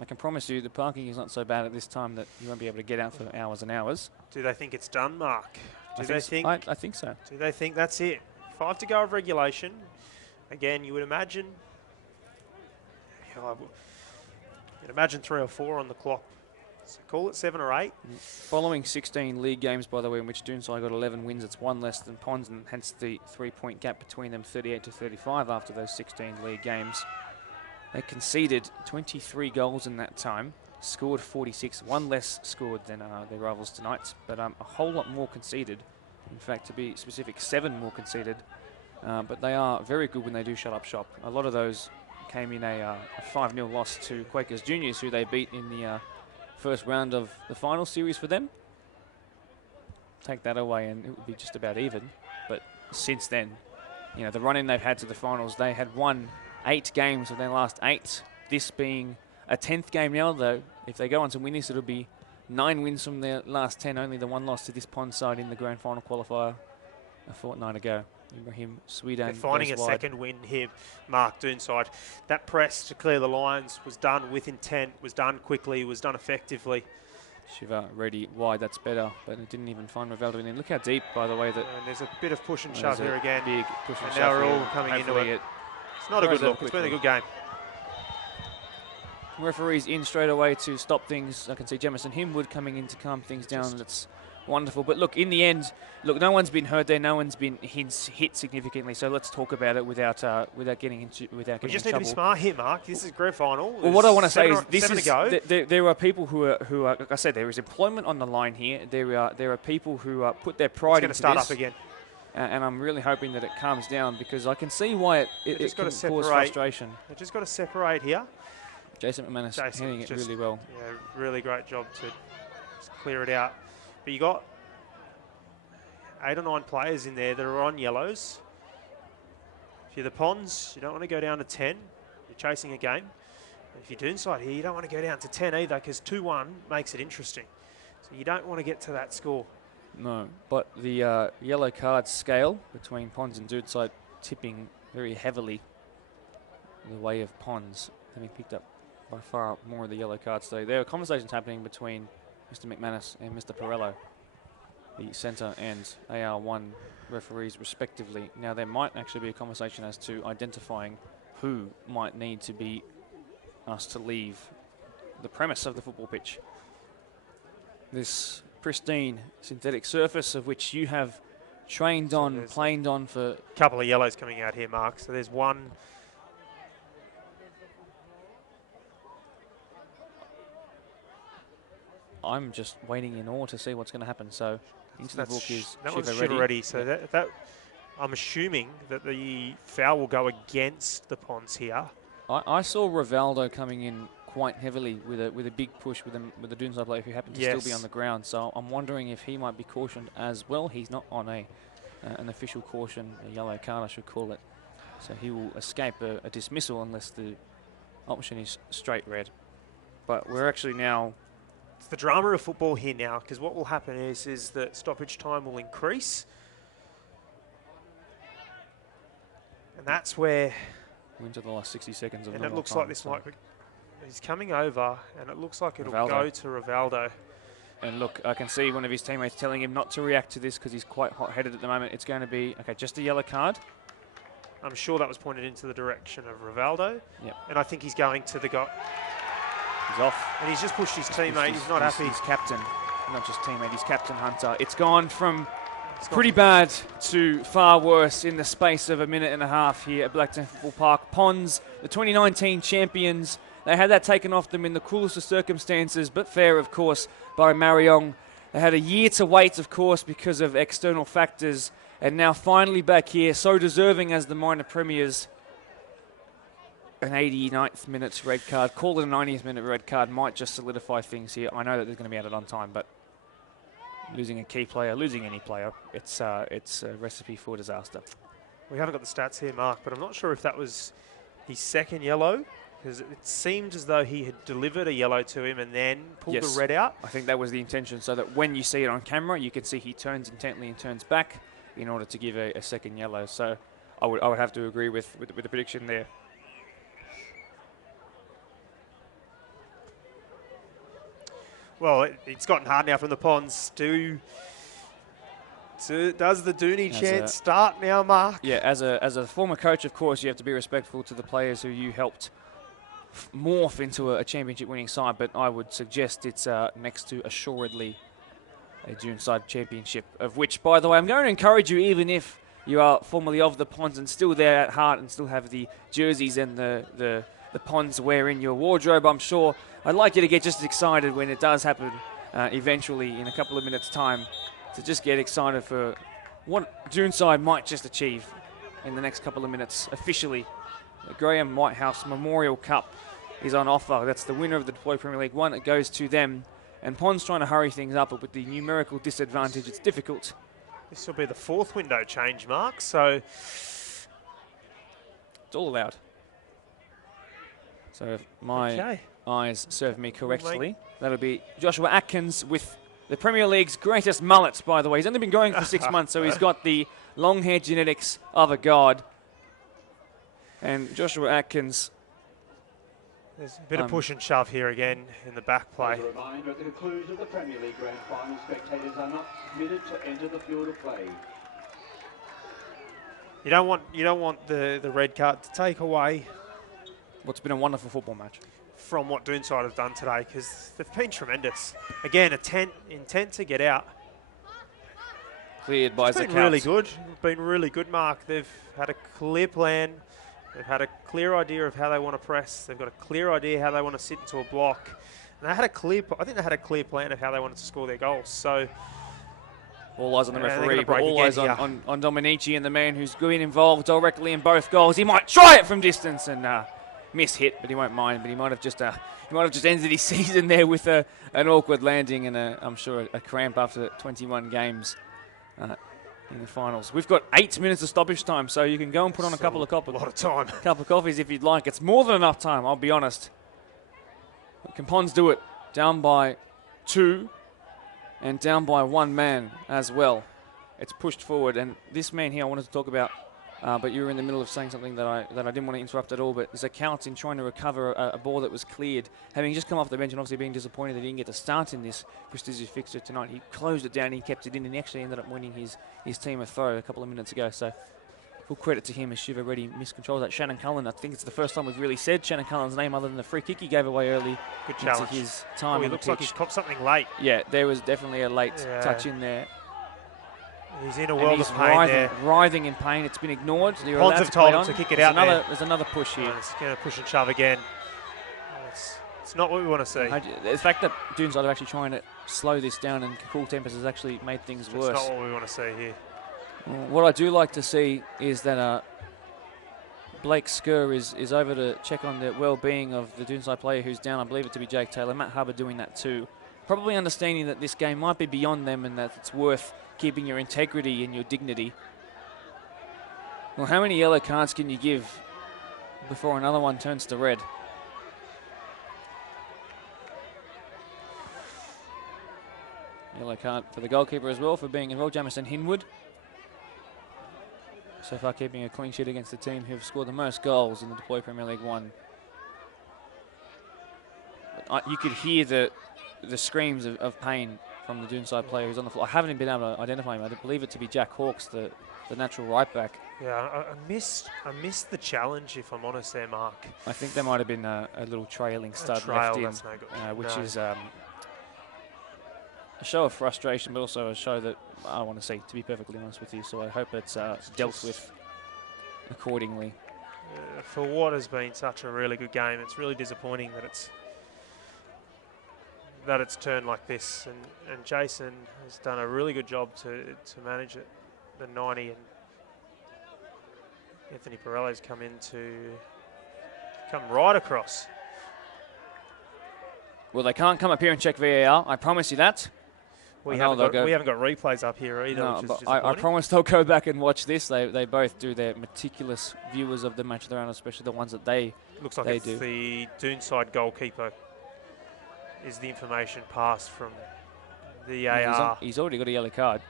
I can promise you the parking is not so bad at this time that you won't be able to get out for hours and hours. Do they think it's done, Mark? I think so. Do they think that's it? 5 to go of regulation. Again, you would imagine... You'd imagine 3 or 4 on the clock. So call it 7 or 8. Following 16 league games, by the way, in which Doonside got 11 wins, it's 1 less than Pons, and hence the 3-point gap between them, 38 to 35 after those 16 league games. They conceded 23 goals in that time, scored 46, 1 less scored than their rivals tonight, but a whole lot more conceded. In fact, to be specific, 7 more conceded. But they are very good when they do shut up shop. A lot of those came in a 5-0 loss to Quakers Juniors, who they beat in the first round of the final series for them. Take that away and it would be just about even. But since then, you know, the run-in they've had to the finals, they had won 8 games of their last 8. This being a 10th game now, though. If they go on to win this, it'll be 9 wins from their last 10, only the 1 loss to this Pond side in the grand final qualifier a fortnight ago. Ibrahim Sweden. They're finding a second win here, Mark, Doonside. That press to clear the lines was done with intent, was done quickly, was done effectively. Shiva ready wide, that's better, but it didn't even find Rivaldo in. Look how deep, by the way. That and there's a bit of push and shove here again. Big push and shove. Now we're all coming into it. It's not a good look. It's been a good game. Referees in straight away to stop things. I can see Jemison Hinwood coming in to calm things down. That's wonderful. But look, in the end, look, no one's been hurt there. No one's been hit significantly. So let's talk about it without getting into We just need to be smart here, Mark. This is grand final. Well, what I want to say is there are people who are like I said, there is employment on the line here. There are people who put their pride into this. It's going to start up again. And I'm really hoping that it calms down because I can see why it can cause frustration. They've just got to separate here. Jason McManus handling it really well. Yeah, really great job to clear it out. But you got 8 or 9 players in there that are on yellows. If you're the Ponds, you don't want to go down to 10. You're chasing a game. If you're Doonside here, you don't want to go down to 10 either because 2-1 makes it interesting. So you don't want to get to that score. No, but the yellow card scale between Ponds and Doonside tipping very heavily the way of Ponds, having picked up by far more of the yellow cards today. There are conversations happening between Mr. McManus and Mr. Perello. the centre and AR1 referees respectively. Now there might actually be a conversation as to identifying who might need to be asked to leave the premise of the football pitch. This pristine synthetic surface of which you have trained on, planed on for... A couple of yellows coming out here, Mark. So there's one. I'm just waiting in awe to see what's going to happen. So into the book is that one's Shiva ready. So that I'm assuming that the foul will go against the Ponds here. I saw Rivaldo coming in quite heavily with a big push with the Doonside player who happened to still be on the ground. So I'm wondering if he might be cautioned as well. He's not on an official caution, a yellow card I should call it. So he will escape a dismissal unless the option is straight red. But we're actually now... It's the drama of football here now, because what will happen is that stoppage time will increase. And that's where... We're into the last 60 seconds of and it looks like this might be... He's coming over, and it looks like it'll go to Rivaldo. And look, I can see one of his teammates telling him not to react to this because he's quite hot-headed at the moment. It's going to be, okay, just a yellow card. I'm sure that was pointed into the direction of Rivaldo. Yep. And I think he's going to the guy. He's off. And he's just pushed his teammate. He's not happy. He's captain, not just teammate, he's captain Hunter. It's gone from pretty bad to far worse in the space of a minute and a half here at Blacktown Football Park. Ponds, the 2019 champions, they had that taken off them in the coolest of circumstances, but fair, of course, by Mariong. They had a year to wait, of course, because of external factors, and now finally back here, so deserving as the minor premiers. An 89th minute red card, call it a 90th minute red card, might just solidify things here. I know that they're going to be added on time, but losing a key player, losing any player, it's a recipe for disaster. We haven't got the stats here, Mark, but I'm not sure if that was his second yellow, because it seemed as though he had delivered a yellow to him and then pulled the red out. I think that was the intention, so that when you see it on camera, you can see he turns intently and turns back in order to give a second yellow. So I would have to agree with the prediction there. Well, it's gotten hard now from the Ponds. Does the Dooney chance start now, Mark? Yeah, as a former coach, of course, you have to be respectful to the players who you helped morph into a championship-winning side, but I would suggest it's next to assuredly a Doonside championship, of which, by the way, I'm going to encourage you, even if you are formerly of the Ponds and still there at heart and still have the jerseys and the Ponds wear in your wardrobe, I'm sure. I'd like you to get just excited when it does happen eventually in a couple of minutes' time, to just get excited for what Doonside might just achieve in the next couple of minutes officially. The Graham Whitehouse Memorial Cup is on offer. That's the winner of the Deploy Premier League 1. It goes to them. And Ponds trying to hurry things up, but with the numerical disadvantage, it's difficult. This will be the fourth window change, Mark, so... It's all allowed. So if my eyes serve me correctly, that'll be Joshua Atkins with the Premier League's greatest mullets, by the way. He's only been going for 6 months, so he's got the long hair genetics of a god. And Joshua Atkins... There's a bit of push and shove here again in the back play. As a reminder, at the conclusion of the Premier League Grand Final, spectators are not permitted to enter the field of play. You don't want the red card to take away what's been a wonderful football match from what Doonside have done today, because they've been tremendous. Again, intent to get out. Cleared by Zakowski. Been really good. Been really good, Mark. They've had a clear plan. They've had a clear idea of how they want to press. They've got a clear idea how they want to sit into a block. And I think they had a clear plan of how they wanted to score their goals. So all eyes on the referee, but all eyes on Dominici and the man who's been involved directly in both goals. He might try it from distance and miss hit, but he won't mind. But he might have just ended his season there with an awkward landing and I'm sure a cramp after 21 games. In the finals. We've got 8 minutes of stoppage time, so you can go and put on a couple of coffees if you'd like. It's more than enough time, I'll be honest. But can Ponds do it? Down by 2 and down by 1 man as well. It's pushed forward, and this man here I wanted to talk about But you were in the middle of saying something that I didn't want to interrupt at all. But Zakout in trying to recover a ball that was cleared, having just come off the bench and obviously being disappointed that he didn't get to start in this prestigious fixture tonight, he closed it down, he kept it in, and he actually ended up winning his team a throw a couple of minutes ago. So full credit to him as Shiva Reddy miscontrols that. Shannon Cullen, I think it's the first time we've really said Shannon Cullen's name other than the free kick he gave away early. Good challenge. Into his time. He looks like he's copped something late. Yeah, there was definitely a late touch in there. He's in a world of pain there. Writhing in pain. It's been ignored. Ponds have told him to kick it out there. There's another push here. It's going to push and shove again. It's not what we want to see. The fact that Doonside are actually trying to slow this down and cool tempers has actually made things worse. It's not what we want to see here. Well, what I do like to see is that Blake Skur is over to check on the well-being of the Doonside player who's down. I believe it to be Jake Taylor. Matt Hubbard doing that too. Probably understanding that this game might be beyond them and that it's worth keeping your integrity and your dignity. Well, how many yellow cards can you give before another one turns to red? Yellow card for the goalkeeper as well for being involved, Jamison Hinwood. So far keeping a clean sheet against the team who've scored the most goals in the Deploy Premier League 1. You could hear the screams of pain from the Doonside player who's on the floor. I haven't been able to identify him. I believe it to be Jack Hawkes, the natural right back. Yeah, I missed the challenge, if I'm honest there, Mark. I think there might have been a little trailing stud left in, that's no good. which is a show of frustration, but also a show that I don't want to see, to be perfectly honest with you. So I hope it's dealt with accordingly. For what has been such a really good game, it's really disappointing that it's turned like this, and Jason has done a really good job to manage it. The 90 and Anthony Pirello's come right across. Well, they can't come up here and check VAR. I promise you that. We haven't got replays up here either. No, which is but disappointing. I promise they'll go back and watch this. They both do their meticulous viewers of the match of the round, especially the ones that they looks like it's do. The Doonside goalkeeper. Is the information passed from the AR? He's already got a yellow card.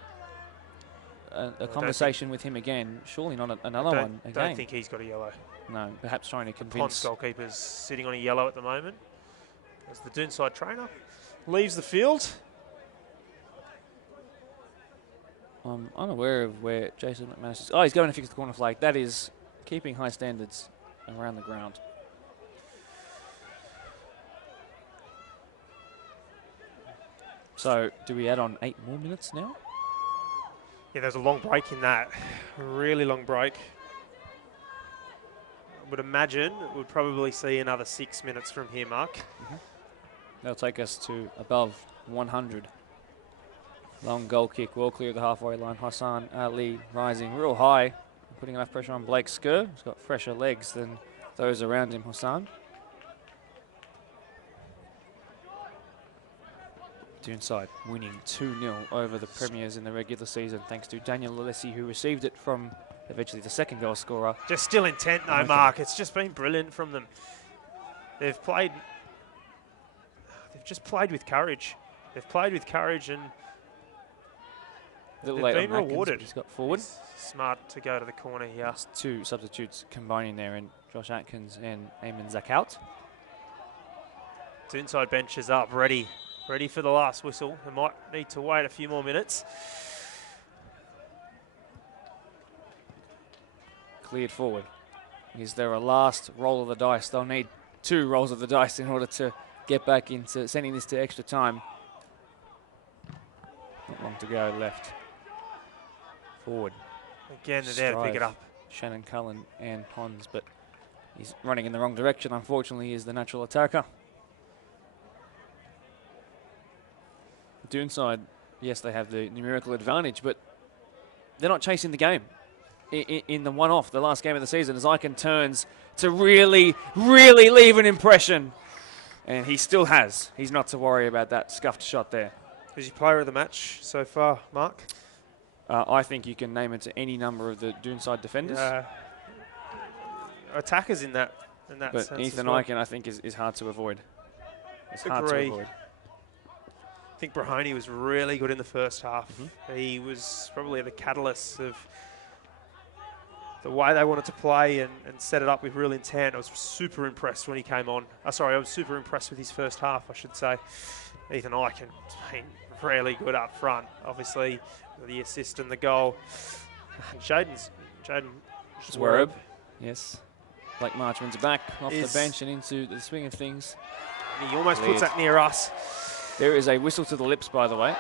A conversation with him again, surely not another one again. I don't think he's got a yellow. No, perhaps trying to convince. Ponce goalkeeper's sitting on a yellow at the moment. As the Doonside trainer leaves the field. I'm unaware of where Jason McManus is. Oh, he's going to fix the corner flag. That is keeping high standards around the ground. So, do we add on 8 more minutes now? Yeah, there's a long break in that. Really long break. I would imagine we'll probably see another 6 minutes from here, Mark. That'll take us to above 100. Long goal kick, well clear of the halfway line. Hassan Ali rising real high, putting enough pressure on Blake Skur. He's got fresher legs than those around him, Hassan. Doonside winning 2-0 over the Premiers in the regular season, thanks to Daniel Alessi, who received it from eventually the second goal scorer. Just still intent though, Mark. It's just been brilliant from them. They've just played with courage. They've played with courage and they've been rewarded. He's got forward. It's smart to go to the corner here. That's 2 substitutes combining there, and Josh Atkins and Eamon Zakout. Doonside bench is up, ready for the last whistle. They might need to wait a few more minutes. Cleared forward. Is there a last roll of the dice? They'll need 2 rolls of the dice in order to get back into sending this to extra time. Not long to go left. Forward. Again, they're there to pick it up. Shannon Cullen and Ponds, but he's running in the wrong direction. Unfortunately, he is the natural attacker. Doonside, yes, they have the numerical advantage, but they're not chasing the game. In the one-off, the last game of the season, as Iken turns to really, really leave an impression. And he still has. He's not to worry about that scuffed shot there. Who's your player of the match so far, Mark? I think you can name it to any number of the Doonside defenders. Attackers in that but sense. Ethan well. Iken, I think, is hard to avoid. It's hard to avoid. I think Brahoni was really good in the first half. He was probably the catalyst of the way they wanted to play and set it up with real intent. I was super impressed when he came on. I was super impressed with his first half, I should say. Ethan Eichen has been really good up front. Obviously, the assist and the goal. Jaden Zwerb, yes. Blake Marchman's back off the Is- bench and into the swing of things. He almost puts that near us. There is a whistle to the lips, by the way.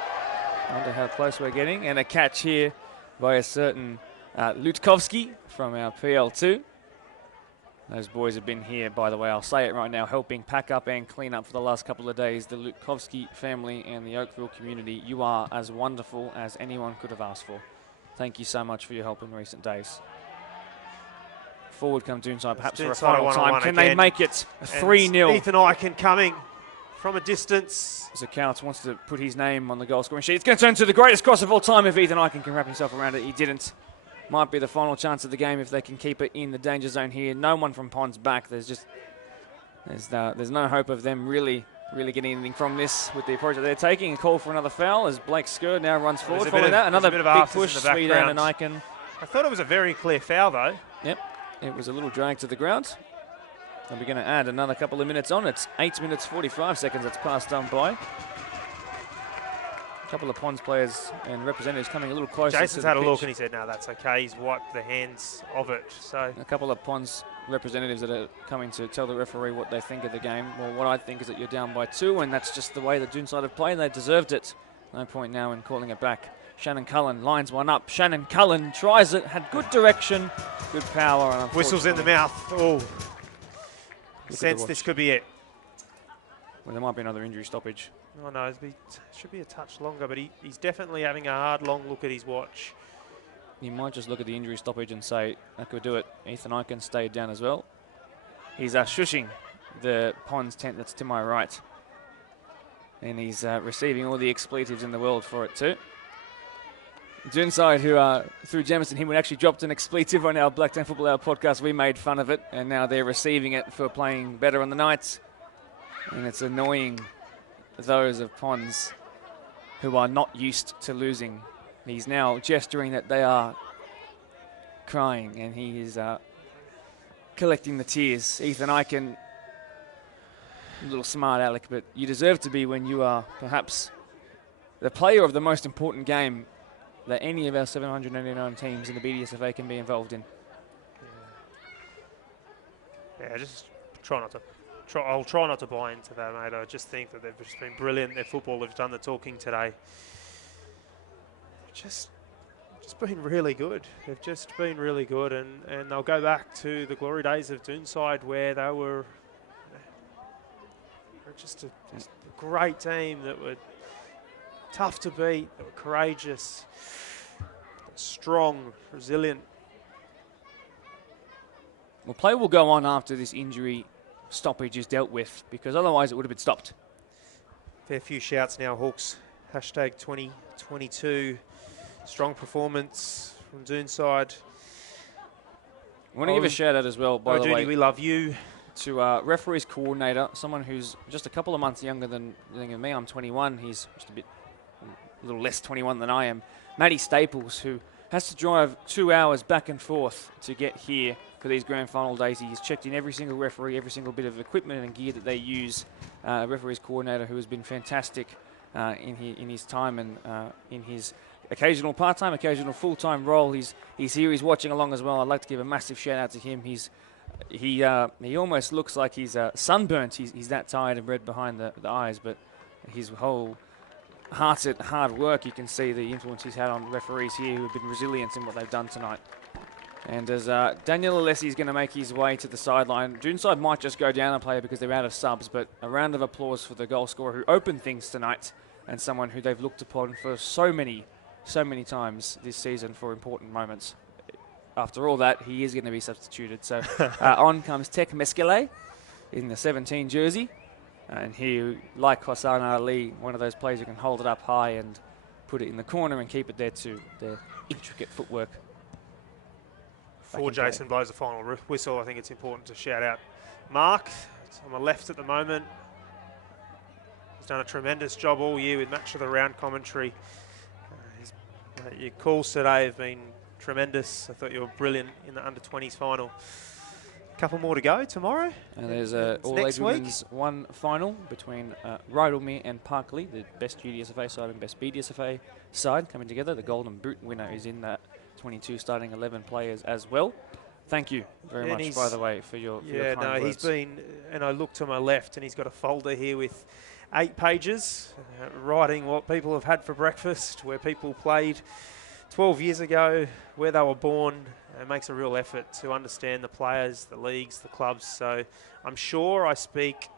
I wonder how close we're getting. And a catch here by a certain Lutkovski from our PL2. Those boys have been here, by the way, I'll say it right now, helping pack up and clean up for the last couple of days. The Lutkovski family and the Oakville community, you are as wonderful as anyone could have asked for. Thank you so much for your help in recent days. Forward come Doonside, perhaps for a final time. Can they make it 3-0? Ethan Eichen coming from a distance. Zakowitz wants to put his name on the goal scoring sheet. It's going to turn to the greatest cross of all time if Ethan Eichen can wrap himself around it. He didn't. Might be the final chance of the game if they can keep it in the danger zone here. No one from Pond's back. There's no hope of them really getting anything from this with the approach that they're taking. A call for another foul as Blake Skur now runs forward. Following that, another big push. Sweden and Eichen. I thought it was a very clear foul though. Yep, it was a little drag to the ground. And we're going to add another couple of minutes on. It's 8 minutes 45 seconds that's passed on by. A couple of Ponds players and representatives coming a little closer. Jason's had a look and he said, no, that's okay. He's wiped the hands of it. So a couple of Ponds representatives that are coming to tell the referee what they think of the game. Well, what I think is that you're down by 2, and that's just the way the Doonside have played. They deserved it. No point now in calling it back. Shannon Cullen lines one up. Shannon Cullen tries it, had good direction, good power. And whistles in the mouth. Oh, sense this could be it. Well, there might be another injury stoppage. Oh no, it should be a touch longer, but he's definitely having a hard, long look at his watch. You might just look at the injury stoppage and say, that could do it. Ethan Eichen stayed down as well. He's shushing the Ponds tent that's to my right. And he's receiving all the expletives in the world for it too. Doonside, who through Jamison Himwood actually dropped an expletive on our Blacktown Football Hour podcast. We made fun of it, and now they're receiving it for playing better on the nights. And it's annoying those of Ponds who are not used to losing. He's now gesturing that they are crying, and he is collecting the tears. Ethan Eichen, a little smart aleck, but you deserve to be when you are perhaps the player of the most important game that any of our 789 teams in the BDSFA can be involved in. Yeah, just try not to. I'll try not to buy into that, mate. I just think that they've just been brilliant. Their football have done the talking today. Just been really good. They've just been really good, and they'll go back to the glory days of Doonside where they were just a great team that were tough to beat, that were courageous, strong, resilient. Well, play will go on after this injury stoppage is dealt with, because otherwise it would have been stopped. Fair few shouts now, Hawks. Hashtag 2022. Strong performance from Doonside. I want to give a shout out as well, by the way, we love you, to referees coordinator, someone who's just a couple of months younger than me. I'm 21. He's just a little less 21 than I am. Matty Staples, who has to drive 2 hours back and forth to get here for these grand final days. He's checked in every single referee, every single bit of equipment and gear that they use. Referees coordinator who has been fantastic in his time and in his occasional part-time, occasional full-time role. He's here, he's watching along as well. I'd like to give a massive shout-out to him. He almost looks like he's sunburnt. He's that tired and red behind the eyes, but his whole hearted hard work, you can see the influence he's had on referees here who have been resilient in what they've done tonight. And as Daniel Alessi is going to make his way to the sideline, Doonside might just go down a player because they're out of subs, but a round of applause for the goal scorer who opened things tonight and someone who they've looked upon for so many times this season for important moments. After all that, he is going to be substituted. So on comes Tech Mescale in the 17 jersey. And he, like Hassan Ali, one of those players who can hold it up high and put it in the corner and keep it there too. Their intricate footwork. Before Jason blows the final whistle, I think it's important to shout out Mark. It's on the left at the moment. He's done a tremendous job all year with Match of the Round commentary. Your calls today have been tremendous. I thought you were brilliant in the under-20s final. Couple more to go tomorrow. And there's a all-age women's one final between Rydalmere and Parkley, the best UDSFA side and best BDSFA side coming together. The Golden Boot winner is in that 22 starting 11 players as well. Thank you very much, by the way, for your yeah, kind words. He's been, and I look to my left and he's got a folder here with 8 pages writing what people have had for breakfast, where people played 12 years ago, where they were born. It makes a real effort to understand the players, the leagues, the clubs. So I'm sure I speak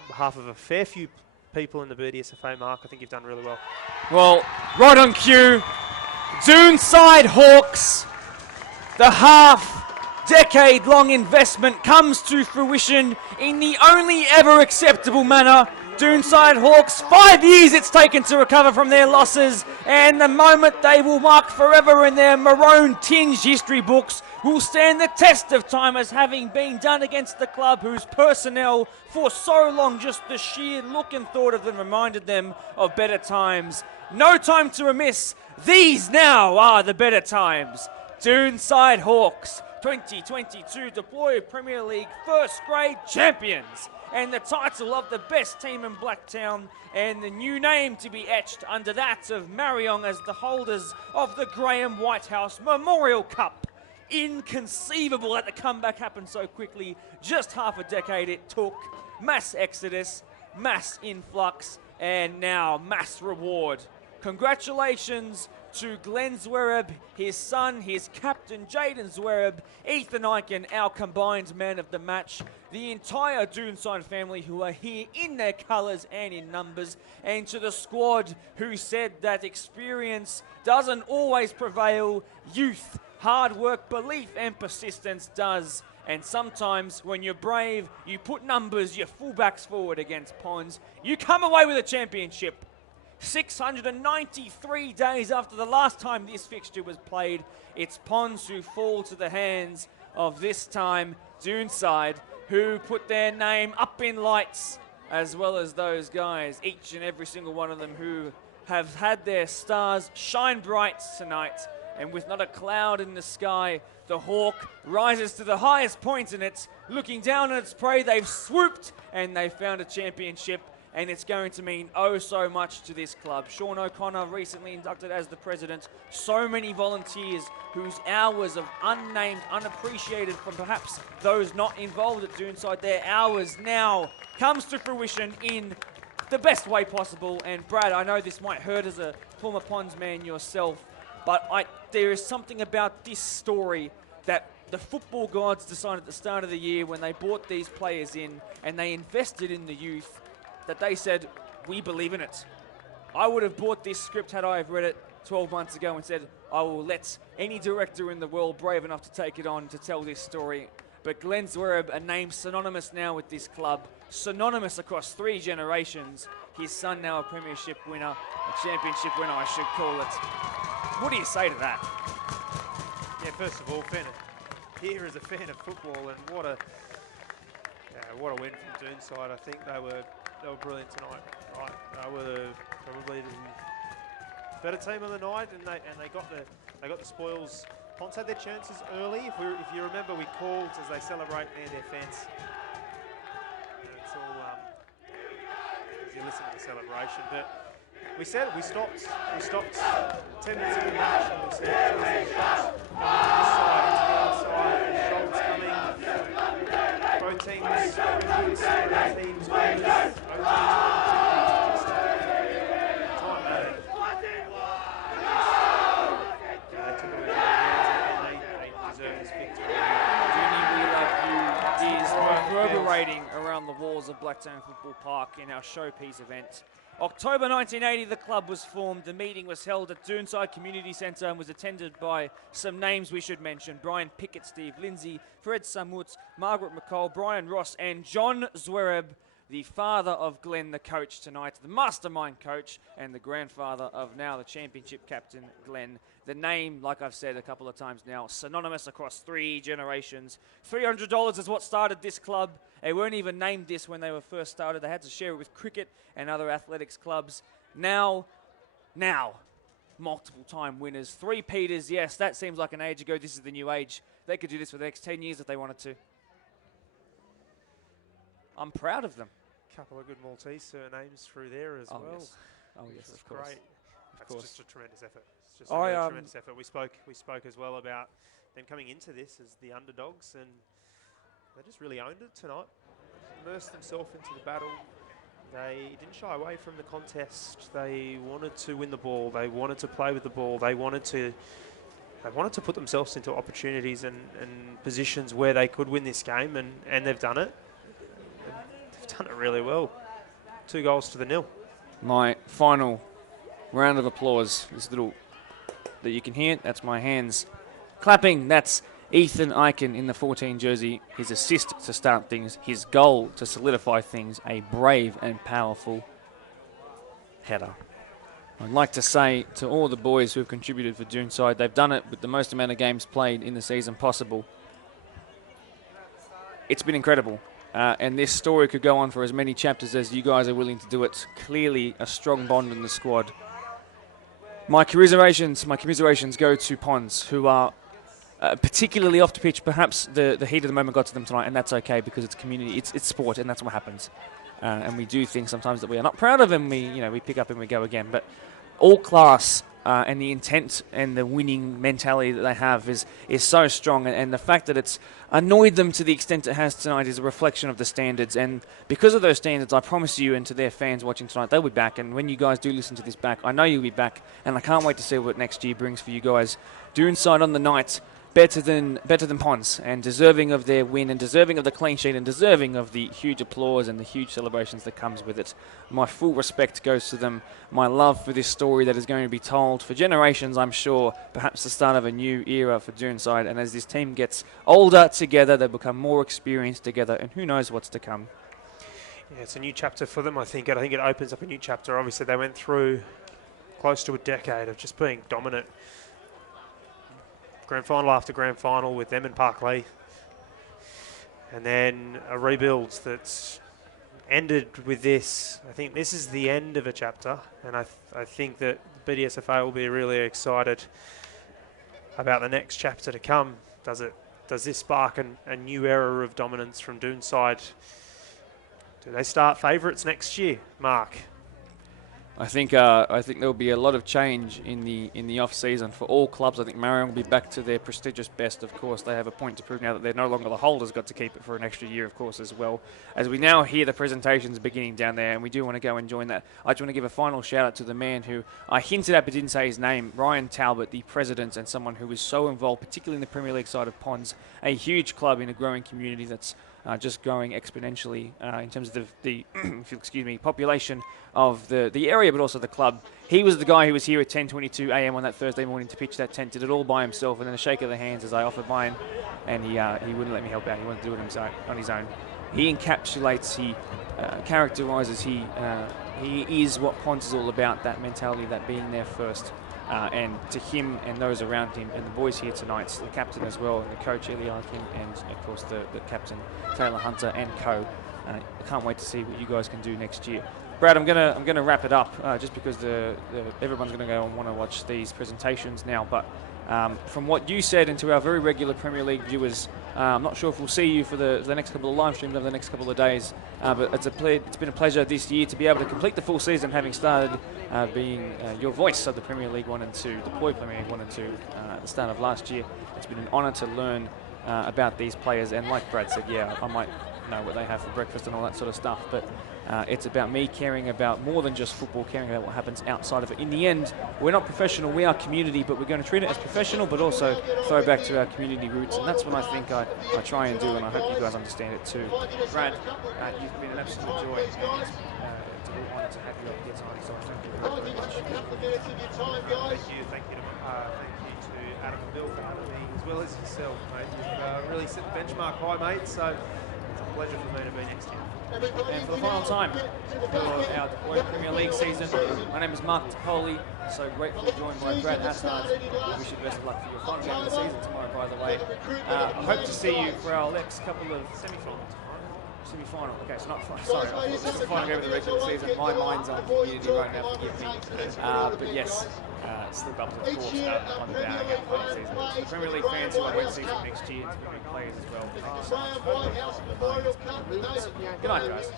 on behalf of a fair few people in the BDSFA, Mark. I think you've done really well. Well, right on cue, Doonside Hawks, the half-decade-long investment comes to fruition in the only ever acceptable manner. Doonside Hawks, 5 years it's taken to recover from their losses, and the moment they will mark forever in their maroon-tinged history books will stand the test of time as having been done against the club whose personnel for so long just the sheer look and thought of them reminded them of better times. No time to remiss, these now are the better times. Doonside Hawks, 2022 Deploy Premier League first grade champions, and the title of the best team in Blacktown, and the new name to be etched under that of Marion as the holders of the Graham Whitehouse Memorial Cup. Inconceivable that the comeback happened so quickly. Just half a decade it took. Mass exodus, mass influx, and now mass reward. Congratulations to Glenn Zwereb, his son, his captain Jaden Zwereb, Ethan Eichen, our combined man of the match, the entire Doonside family who are here in their colours and in numbers, and to the squad who said that experience doesn't always prevail, youth, hard work, belief and persistence does. And sometimes when you're brave, you put numbers, your fullbacks forward against Ponds, you come away with a championship. 693 days after the last time this fixture was played, it's Ponds who fall to the hands of this time Doonside, who put their name up in lights, as well as those guys, each and every single one of them who have had their stars shine bright tonight. And with not a cloud in the sky, the Hawk rises to the highest point in it. Looking down on its prey, they've swooped and they found a championship. And it's going to mean oh so much to this club. Sean O'Connor recently inducted as the president. So many volunteers whose hours of unnamed, unappreciated from perhaps those not involved at Doonside, their hours now comes to fruition in the best way possible. And Brad, I know this might hurt as a former Ponds man yourself, but there is something about this story that the football gods decided at the start of the year when they brought these players in and they invested in the youth, that they said, we believe in it. I would have bought this script had I have read it 12 months ago and said, I will let any director in the world brave enough to take it on to tell this story. But Glenn Zwereb, a name synonymous now with this club, synonymous across 3 generations. His son now a premiership winner, a championship winner I should call it. What do you say to that? Yeah, first of all, here as a fan of football, and what a win from Doonside. I think they were brilliant tonight. Right, they were probably the better team of the night, and they got the spoils. Ponds had their chances early. If you remember, we called as they celebrate near their fence. And it's all as you listen to the celebration. But we said we stopped 10 minutes into the match, and we said this side into the other side, Schultz coming. Both teams, both teams, reverberating around the walls of Blacktown Football Park in our showpiece event. October 1980, the club was formed. The meeting was held at Doonside Community Centre and was attended by some names we should mention: Brian Pickett, Steve Lindsay, Fred Samutz, Margaret McCall, Brian Ross, and John Zwereb, the father of Glenn, the coach tonight, the mastermind coach, and the grandfather of now the championship captain, Glenn. The name, like I've said a couple of times now, synonymous across 3 generations. $300 is what started this club. They weren't even named this when they were first started. They had to share it with cricket and other athletics clubs. Now, multiple time winners. 3 Peters, yes, that seems like an age ago. This is the new age. They could do this for the next 10 years if they wanted to. I'm proud of them. Couple of good Maltese surnames through there as well. Yes. Oh, yes, of course. Great. That's course. just a tremendous effort. It's just a really tremendous effort. We spoke as well about them coming into this as the underdogs, and they just really owned it tonight. Immersed themselves into the battle. They didn't shy away from the contest. They wanted to win the ball. They wanted to play with the ball. They wanted to put themselves into opportunities and positions where they could win this game, and they've done it. They've done it really well. 2 goals to 0. My final round of applause, this little that you can hear, that's my hands clapping. That's Ethan Eichen in the 14 jersey, his assist to start things, his goal to solidify things, a brave and powerful header. I'd like to say to all the boys who have contributed for Doonside, they've done it with the most amount of games played in the season possible. It's been incredible. And this story could go on for as many chapters as you guys are willing to do it. Clearly a strong bond in the squad. My commiserations go to Ponds, who are particularly off the pitch. Perhaps the heat of the moment got to them tonight, and that's okay because it's community, it's sport, and that's what happens. And we do things sometimes that we are not proud of, and we pick up and we go again. But all class and the intent and the winning mentality that they have is so strong, and the fact that it's annoyed them to the extent it has tonight is a reflection of the standards. And because of those standards, I promise you and to their fans watching tonight, they'll be back. And when you guys do listen to this back, I know you'll be back, and I can't wait to see what next year brings for you guys. Doonside on the night, better than Ponds, and deserving of their win, and deserving of the clean sheet, and deserving of the huge applause and the huge celebrations that comes with it. My full respect goes to them. My love for this story that is going to be told for generations, I'm sure, perhaps the start of a new era for Doonside. And as this team gets older together, they become more experienced together, and who knows what's to come. Yeah, it's a new chapter for them, I think. And I think it opens up a new chapter. Obviously, they went through close to a decade of just being dominant. Grand final after grand final with them and Parklea. And then a rebuild that's ended with this. I think this is the end of a chapter, and I think that BDSFA will be really excited about the next chapter to come. Does this spark a new era of dominance from Doonside? Do they start favourites next year, Mark? I think there'll be a lot of change in the off season for all clubs. I think Marion will be back to their prestigious best. Of course, they have a point to prove now that they're no longer the holders. Got to keep it for an extra year, of course, as well. As we now hear the presentations beginning down there, and we do want to go and join that. I just want to give a final shout out to the man who I hinted at but didn't say his name, Ryan Talbot, the president, and someone who is so involved, particularly in the Premier League side of Ponds, a huge club in a growing community that's just growing exponentially in terms of the population of the area, but also the club. He was the guy who was here at 10:22 a.m. on that Thursday morning to pitch that tent. Did it all by himself, and then a shake of the hands as I offered mine, and he wouldn't let me help out. He wanted to do it himself on his own. He encapsulates, he characterises, he is what Ponds is all about. That mentality, that being there first. And to him and those around him, and the boys here tonight, the captain as well, and the coach Eli Larkin, and of course the captain Taylor Hunter and co. I can't wait to see what you guys can do next year. Brad, I'm gonna wrap it up just because everyone's gonna go and want to watch these presentations now. But from what you said, and to our very regular Premier League viewers, I'm not sure if we'll see you for the next couple of live streams over the next couple of days. But it's been a pleasure this year to be able to complete the full season, having started being your voice of the Premier League 1 and 2, the Poi Premier League 1 and 2 at the start of last year. It's been an honour to learn about these players, and like Brad said, yeah, I might know what they have for breakfast and all that sort of stuff, but it's about me caring about more than just football, caring about what happens outside of it. In the end, we're not professional, we are community, but we're going to treat it as professional, but also throw back to our community roots, and that's what I think I try and do, and I hope you guys understand it too. Brad, you've been an absolute joy, and it's a real honour to have you up here tonight, so thank you very much. Thank you to Adam and Bill for having me, as well as yourself, mate. You've really set the benchmark high, mate, so it's a pleasure for me to be next year. And for the final time for our Poi Premier League season, my name is Mark Topoli, so grateful to join by Brad Hassard. I wish you the best of luck for your final game of the season tomorrow, by the way. I hope to see you for our next couple of semi-finals. Semi-final. Okay, it's not final. Sorry, it's the final game of the regular season. My mind's on Unity right now. Forgive me. But yes, still doubles of course on the down again playing season. The Premier League fans who are win season next year to be players as well. Good night, guys.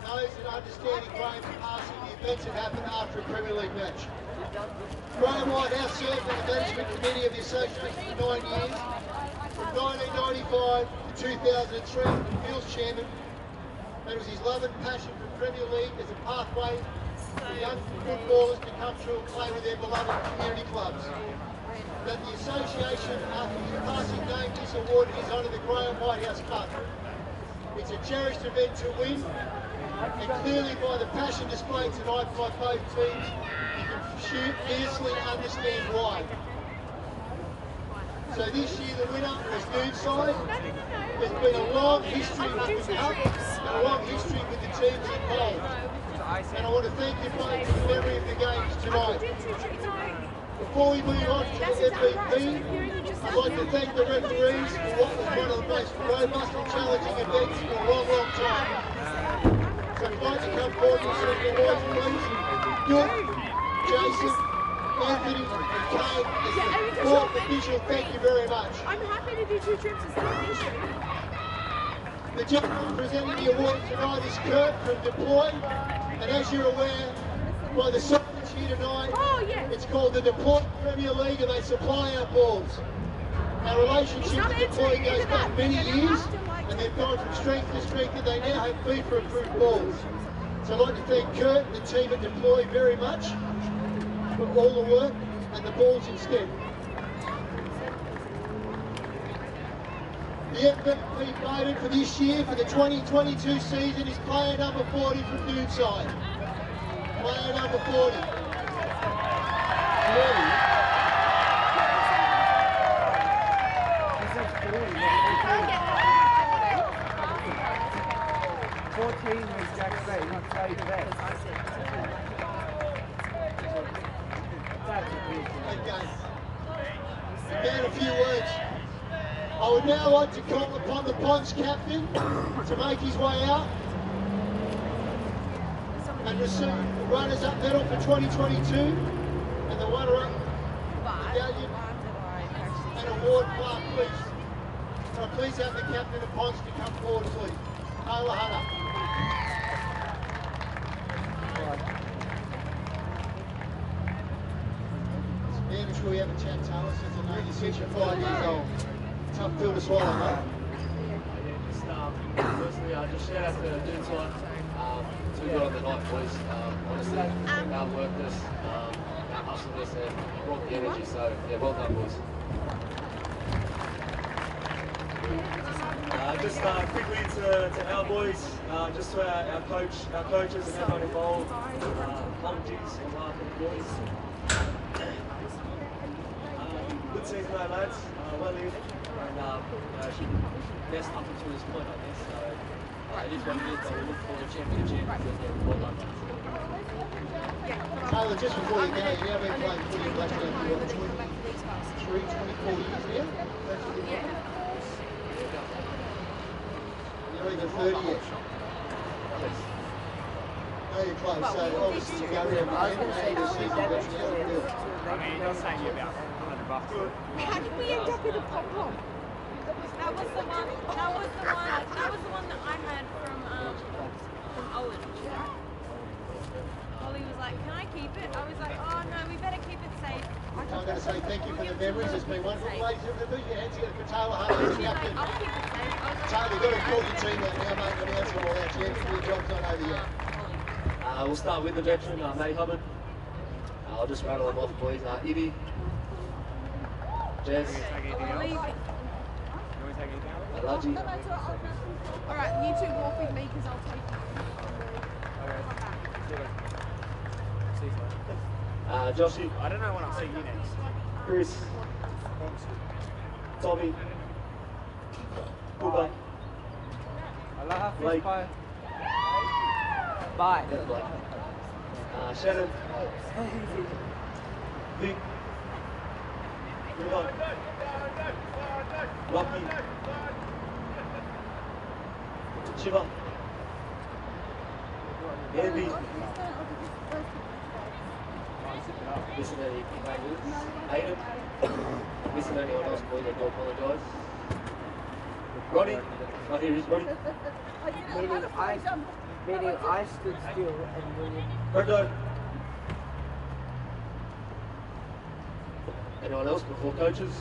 Knows and understanding Graham passing the events that happened after a Premier League match. Graham Whitehouse served on the management committee of the association for 9 years. From 1995 to 2003, Bill's chairman, and it was his love and passion for Premier League as a pathway for young footballers to come through and play with their beloved community clubs. That the association, after his passing, named this award in his honour the Graham Whitehouse Cup. It's a cherished event to win, and clearly by the passion displayed tonight by both teams, you can fiercely understand why. So this year the winner was Noonside. There's been a long history up and up, and a long history with the teams involved. And I want to thank you both for the memory of the games tonight. Before we move on to the MVP, I'd like to thank the referees for what was one of the most robust and challenging events for a long, long time. So I'd like to come forward and say the awards, please. Duke, Jason, Anthony, and Kane, as the fourth official, thank you very much. I'm happy to do 2 trips, it's not an issue. The gentleman presenting the award tonight is Kurt from Deploy, and as you're aware, by the signage here tonight, it's called the Deploy Premier League, and they supply our balls. Our relationship with Deploy goes back many years, and they've gone from strength to strength, and they now have FIFA-approved balls. So I'd like to thank Kurt and the team at Deploy very much for all the work and the balls instead. The MVP voted for this year for the 2022 season is player number 40 from Noonside. Player number 40. 14 was Jack Bay, he played best. Okay. Again, a few words. I would now like to call upon the Ponds captain to make his way out and receive the runners-up medal for 2022 and the runner-up medallion and award plaque, please. So please have the captain of Ponds to come forward, please. Taylor Hunter. Man, I'm sure we have a chat, Taylor, since I know you're 65 years old. Tough pill to swallow, mate. Firstly, just shout out to Noonside. Too good on the night, boys. Honestly, outworked us, out-hustled us, and brought the energy. So, yeah, well done, boys. Just quickly to our boys, just to our coaches and everyone involved. Apologies on behalf of the boys. Good season though, lads. Well in. And best up until this point, I guess. So it is what it is, but we look forward to championship. Well done. Taylor, just before you go, you've now been playing footy in Blacktown for what, 23, 24 years now? Yeah. You're not even 30 yet. No, you're close. So obviously you go around and the season that's now good. I mean, it does save you about $100. How did we end up with a pom-pom? That was the one that I had from Owen. Ollie was like, "Can I keep it?" I was like, "Oh no, we better keep it safe." I'm going to say thank you for the memories. It's been wonderful, ladies and gentlemen. Put your hands together for Taylor Hunter, the She's like, captain. "I'll keep it safe." I was like, Taylor, you've got to call your team out now, mate, and announce them all out. Your job's not over yet. We'll start with the veteran, May Hubbard. I'll just rattle them off, boys. Ibby, Jez, Alaji. Alright, you two walk with me because I'll take you. Joshy, I don't know when I'll see you next. Chris, Tommy, Cooper, Allah Blake. Hafiz, bye. Yeah, Blake. Shannon, Vic, Good on. Rocky. Shiva. Andy. Missing any fingers. Aiden. Missing anyone else, boys, I do apologise. Ronnie. Oh, here is Ronnie. Meaning I stood still and William. Brendo. Anyone else before coaches?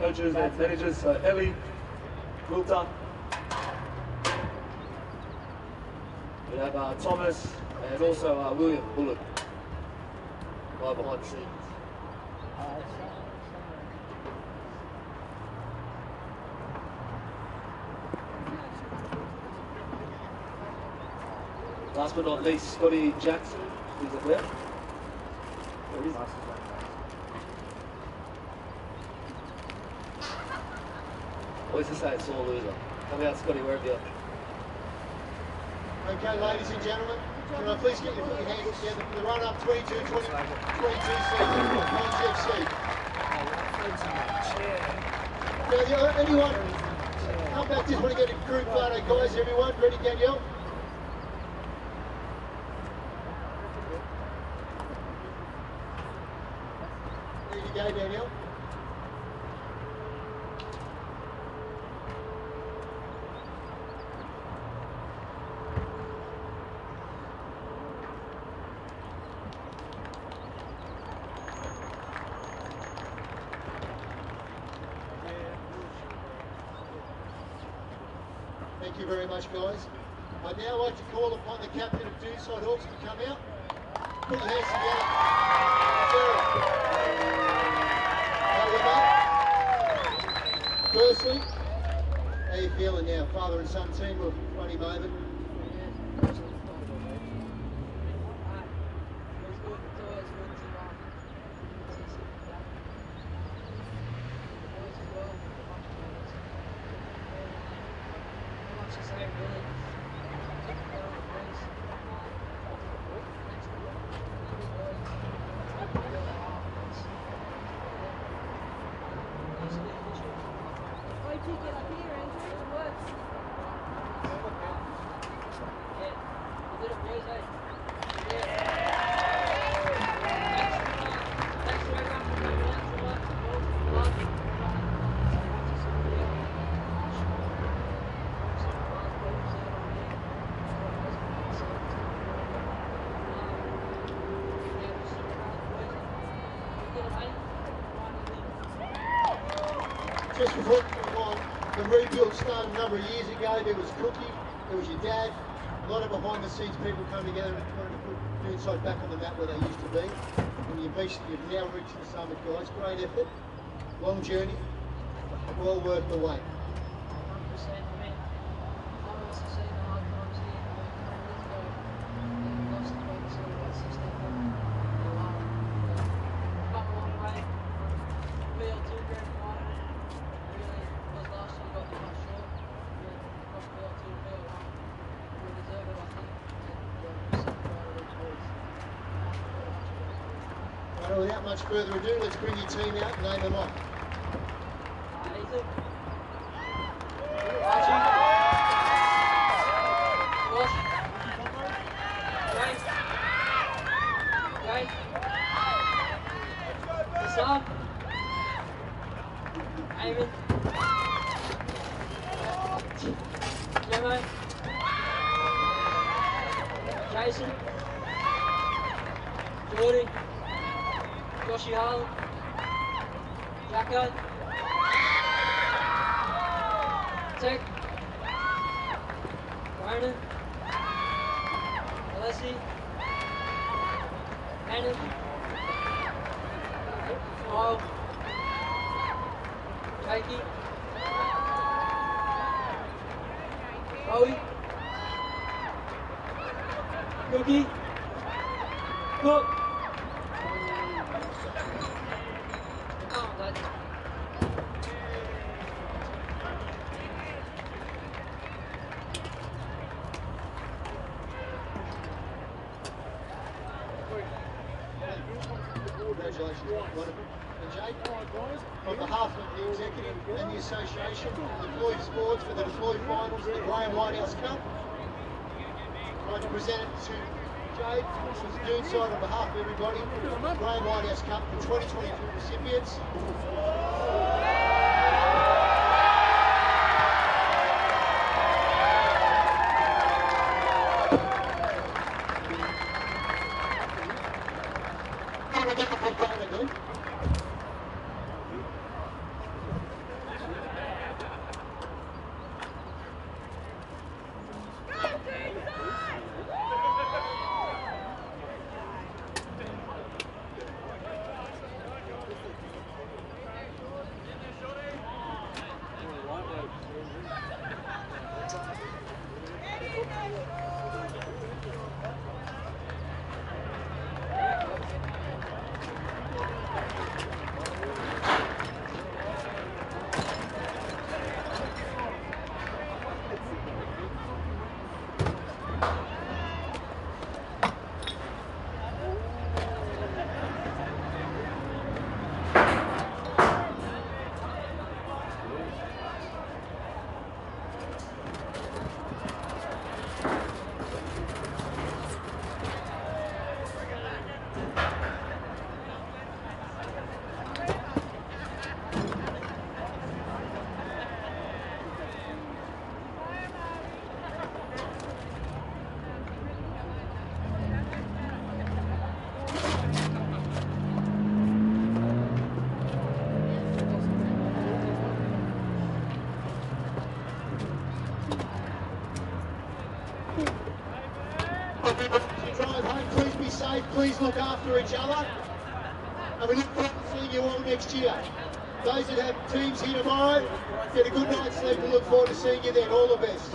Coaches and managers, so Ellie, Wilter. We have Thomas and also William Bullock, right behind the scenes. Last but not least, Scotty Jackson, who's at left. Where is he? Always to say it's all loser. Come out, Scotty, wherever you are. Okay, ladies and gentlemen, can I please get your hands together for the run-up 22 season for Ponds FC. Now, anyone, come back, just want to get a group photo, guys, everyone. Ready, Danielle? Ready to go, Danielle? Thank you very much, guys. I'd now like to call upon the captain of Doonside Hawks to come out. Put your hands together. Sarah. How are you, mate? Firstly, how are you feeling now? Father and son team of funny moment. Just before we move on, the rebuild started a number of years ago. There was Cookie, there was your dad, a lot of behind the scenes people come together and trying to put Doonside back on the map where they used to be. And you've now reached the summit, guys. Great effort, long journey, well worth the wait. Well, without much further ado, let's bring your team out and name them off. Jason, Jordy, Joshy Harlan, Jacko, Tech, Ronan, Alessi, Hannon, Kyle, Jakey, Bowie, Cookie, Cook. Oh, that's... Congratulations. Wonderful. And Jake, on behalf of the executive and the association, the Floyd Sports for the Floyd Finals, the Graham Whitehouse Cup, I'd like to present it to Jade, Mrs. Doonside, on behalf of everybody, the Graham Whitehouse Cup, the 2022 recipients. Please look after each other, and we look forward to seeing you all next year. Those that have teams here tomorrow, get a good night's sleep. We look forward to seeing you then. All the best.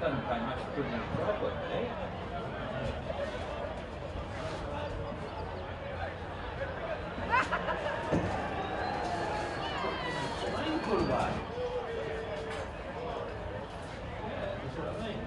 Doesn't pay much for putting in a job like that. Put away. Yeah, that's what I mean.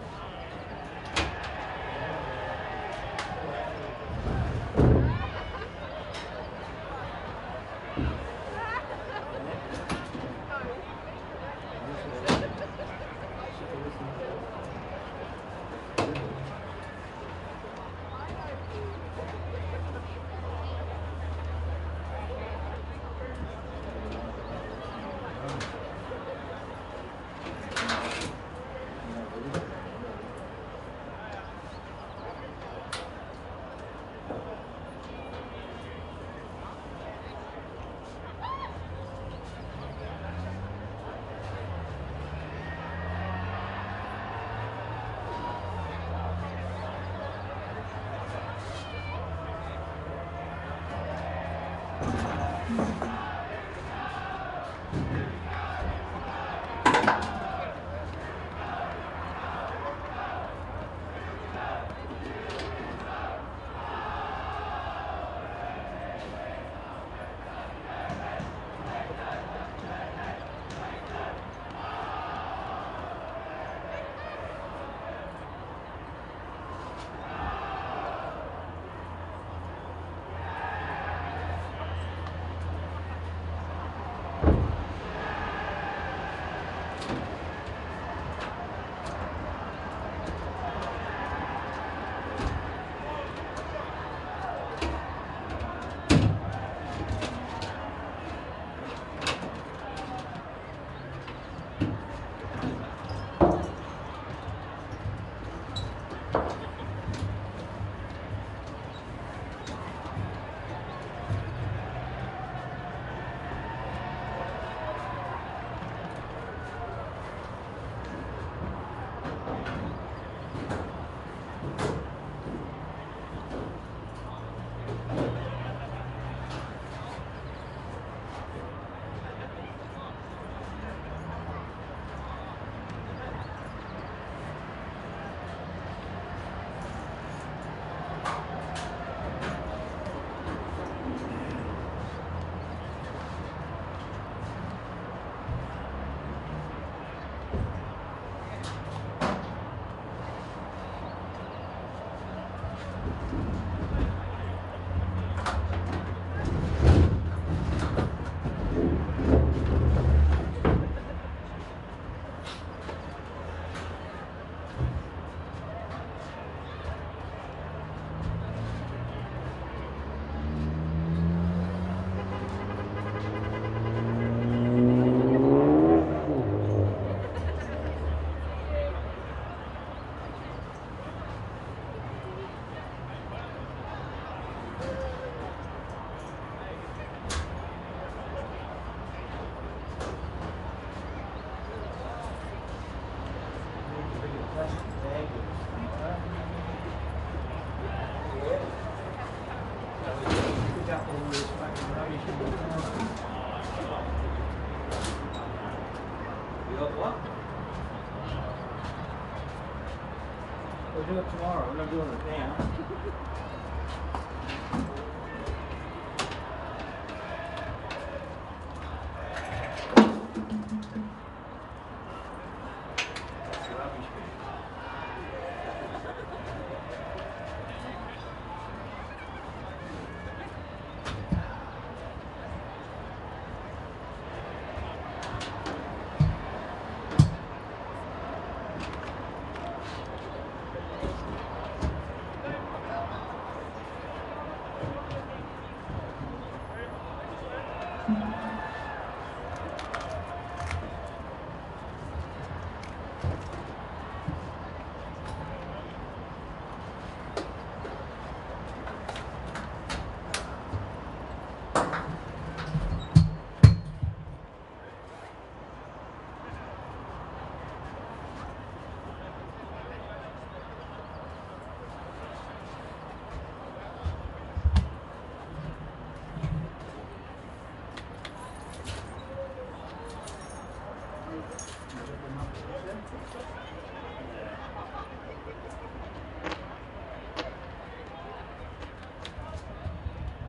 We'll do it tomorrow. We're not doing it now.